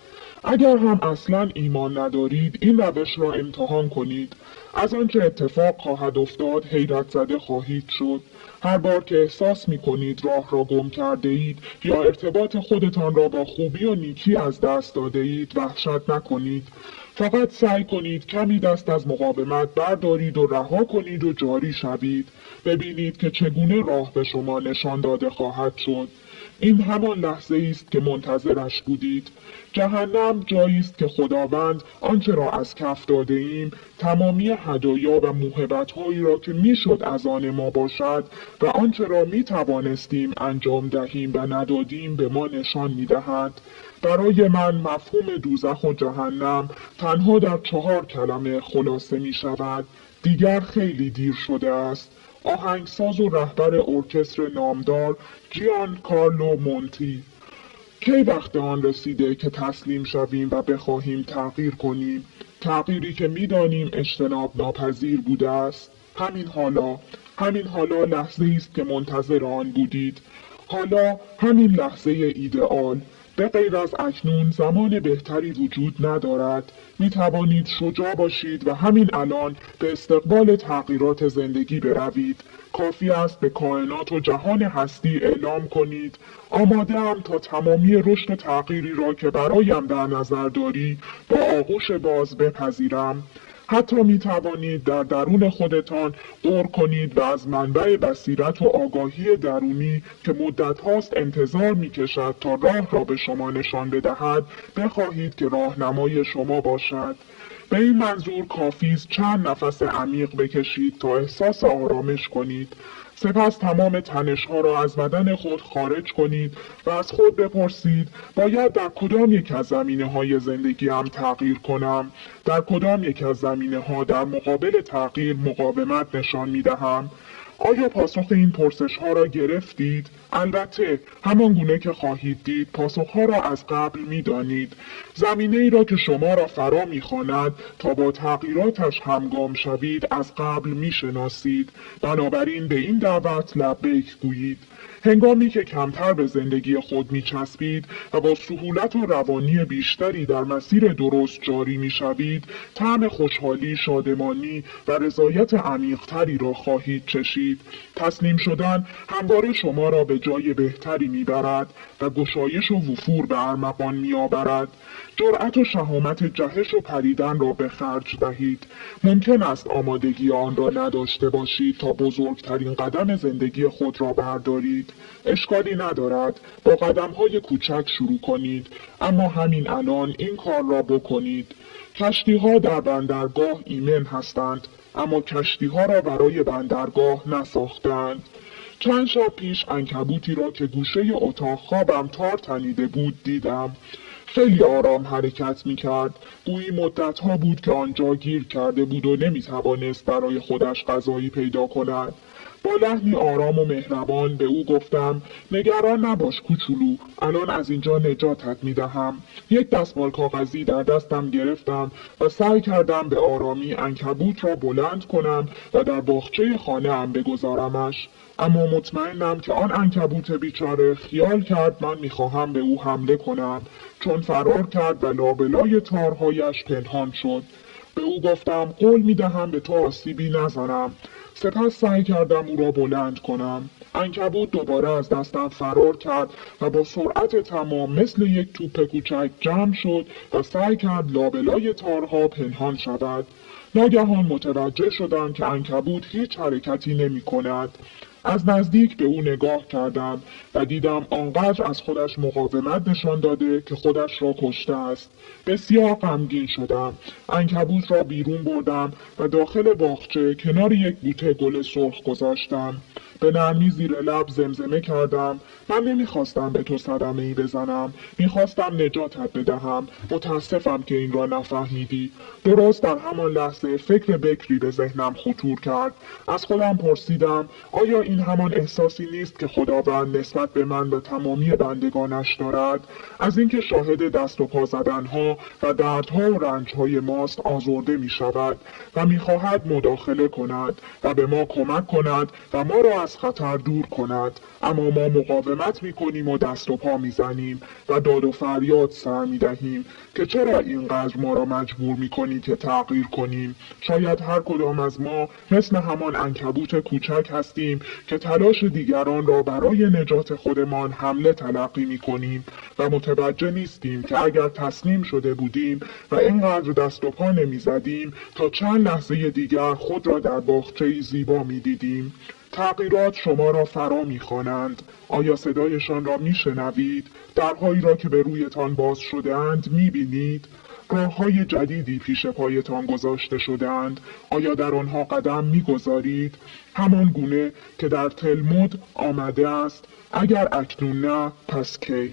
اگر هم اصلا ایمان ندارید این روش را امتحان کنید. از آنچه اتفاق خواهد افتاد حیرت زده خواهید شد. هر بار که احساس می کنید راه را گم کرده اید یا ارتباط خودتان را با خوبی و نیکی از دست داده اید وحشت نکنید. فقط سعی کنید کمی دست از مقاومت بردارید و رها کنید و جاری شوید. ببینید که چگونه راه به شما نشان داده خواهد شد. این همان لحظه است که منتظرش بودید. جهنم جایی است که خداوند آنچه را از کف داده ایم، تمامی هدایا و موهبت‌هایی را که میشد از آن ما باشد و آنچه را می توانستیم انجام دهیم و ندادیم به ما نشان می‌دهد. برای من مفهوم دوزخ و جهنم تنها در 4 کلمه خلاصه می شود. دیگر خیلی دیر شده است. آهنگساز و رهبر ارکستر نامدار جیان کارلو مونتی. کی وقت آن رسیده که تسلیم شویم و بخواهیم تغییر کنیم، تغییری که میدانیم اجتناب ناپذیر بوده است. همین حالا لحظه است که منتظر آن بودید. حالا همین لحظه ایدئال. به غیر از اکنون زمان بهتری وجود ندارد. می توانید شجاع باشید و همین الان به استقبال تغییرات زندگی بروید. کافی است به کائنات و جهان هستی اعلام کنید: آماده ام تا تمامی رشد و تغییری را که برایم در نظر داری با آغوش باز بپذیرم. حتی می توانید در درون خودتان غور کنید و از منبع بصیرت و آگاهی درونی که مدت هاست انتظار می کشد تا راه را به شما نشان بدهد بخواهید که راهنمای شما باشد. به این منظور کافی است چند نفس عمیق بکشید تا احساس آرامش کنید. سپس تمام تنش‌ها را از بدن خود خارج کنید و از خود بپرسید: باید در کدام یک از زمینه‌های زندگیم تغییر کنم؟ در کدام یک از زمینه‌ها در مقابل تغییر مقاومت نشان می‌دهم؟ آیا پاسخ این پرسش‌ها را گرفتید؟ البته همان گونه که خواهید دید پاسخ‌ها را از قبل می‌دانید. زمینه‌ای را که شما را فرا می‌خواند تا با تغییراتش همگام شوید از قبل می‌شناسید. بنابراین به این دعوت لبیک گویید. هنگامی که کمتر به زندگی خود می‌چسبید و با سهولت و روانی بیشتری در مسیر درست جاری می‌شوید، طعم خوشحالی، شادمانی و رضایت عمیق‌تری را خواهید چشید. تسلیم شدن همواره شما را به جای بهتری می‌برد و گشایش و وفور به ارمغان می‌آورد. جرأت و شهامت جهش و پریدن را به خرج دهید. ممکن است آمادگی آن را نداشته باشید تا بزرگترین قدم زندگی خود را بردارید. اشکالی ندارد. با قدم‌های کوچک شروع کنید، اما همین الان این کار را بکنید. کشتی‌ها در بندرگاه ایمن هستند، اما کشتی‌ها را برای بندرگاه نساختند. چند شب پیش عنکبوتی را که گوشه اتاق خوابم تار تنیده بود دیدم. خیلی آرام حرکت می کرد. گویی مدتها بود که آنجا گیر کرده بود و نمی توانست برای خودش غذایی پیدا کند. با لحنی آرام و مهربان به او گفتم: نگران نباش کوچولو، الان از اینجا نجاتت می دهم. یک دستمال کاغذی در دستم گرفتم و سعی کردم به آرامی عنکبوت را بلند کنم و در باغچه خانه ام بگذارمش. اما مطمئنم که آن عنکبوت بیچاره خیال کرد من میخواهم به او حمله کنم، چون فرار کرد و لابلای تارهایش پنهان شد. به او گفتم قول میدهم به تو آسیبی نزنم. سپس سعی کردم او را بلند کنم. عنکبوت دوباره از دستم فرار کرد و با سرعت تمام مثل یک توپ کوچک جمع شد و سعی کرد لابلای تارها پنهان شود. ناگهان متوجه شدم که عنکبوت هیچ حرکتی نمی کند. از نزدیک به او نگاه کردم و دیدم آنقدر از خودش مقاومت نشان داده که خودش را کشته است. بسیار غمگین شدم. عنکبوت را بیرون بردم و داخل باغچه کنار یک بوته گل سرخ گذاشتم. به نرمی زیر لب زمزمه کردم: من نمیخواستم به تو صدمه‌ای بزنم، میخواستم نجاتت بدهم. متاسفم که این را نفهمیدی. درست در همان لحظه فکر بکری به ذهنم خطور کرد. از خودم پرسیدم: آیا این همان احساسی نیست که خداوند نسبت به من و تمامی بندگانش دارد؟ از اینکه شاهد دست و پا زدنها و دردها و رنجهای ماست آزرده می شود و می خواهد مداخله کند و به ما کمک کند و ما را از خطر دور کند. اما ما مقاومت می کنیم و دست و پا می زنیم و داد و فریاد سر می دهیم که چرا اینقدر ما را مجبور می کنی که تغییر کنیم. شاید هر کدام از ما مثل همان عنکبوت کوچک هستیم که تلاش دیگران را برای نجات خودمان حمله تلقی می کنیم و متوجه نیستیم که اگر تسلیم شده بودیم و اینقدر دست و پا نمی زدیم تا چند لحظه دیگر خود را در باغچه‌ای زیبا می دیدیم. تغییرات شما را فرا می‌خوانند. آیا صدایشان را می‌شنوید؟ درهایی را که به رویتان باز شده‌اند می‌بینید؟ راه‌های جدیدی پیش پایتان گذاشته شده‌اند. آیا در آنها قدم می‌گذارید؟ همان گونه که در تلمود آمده است: اگر اکنون نه، پس کی؟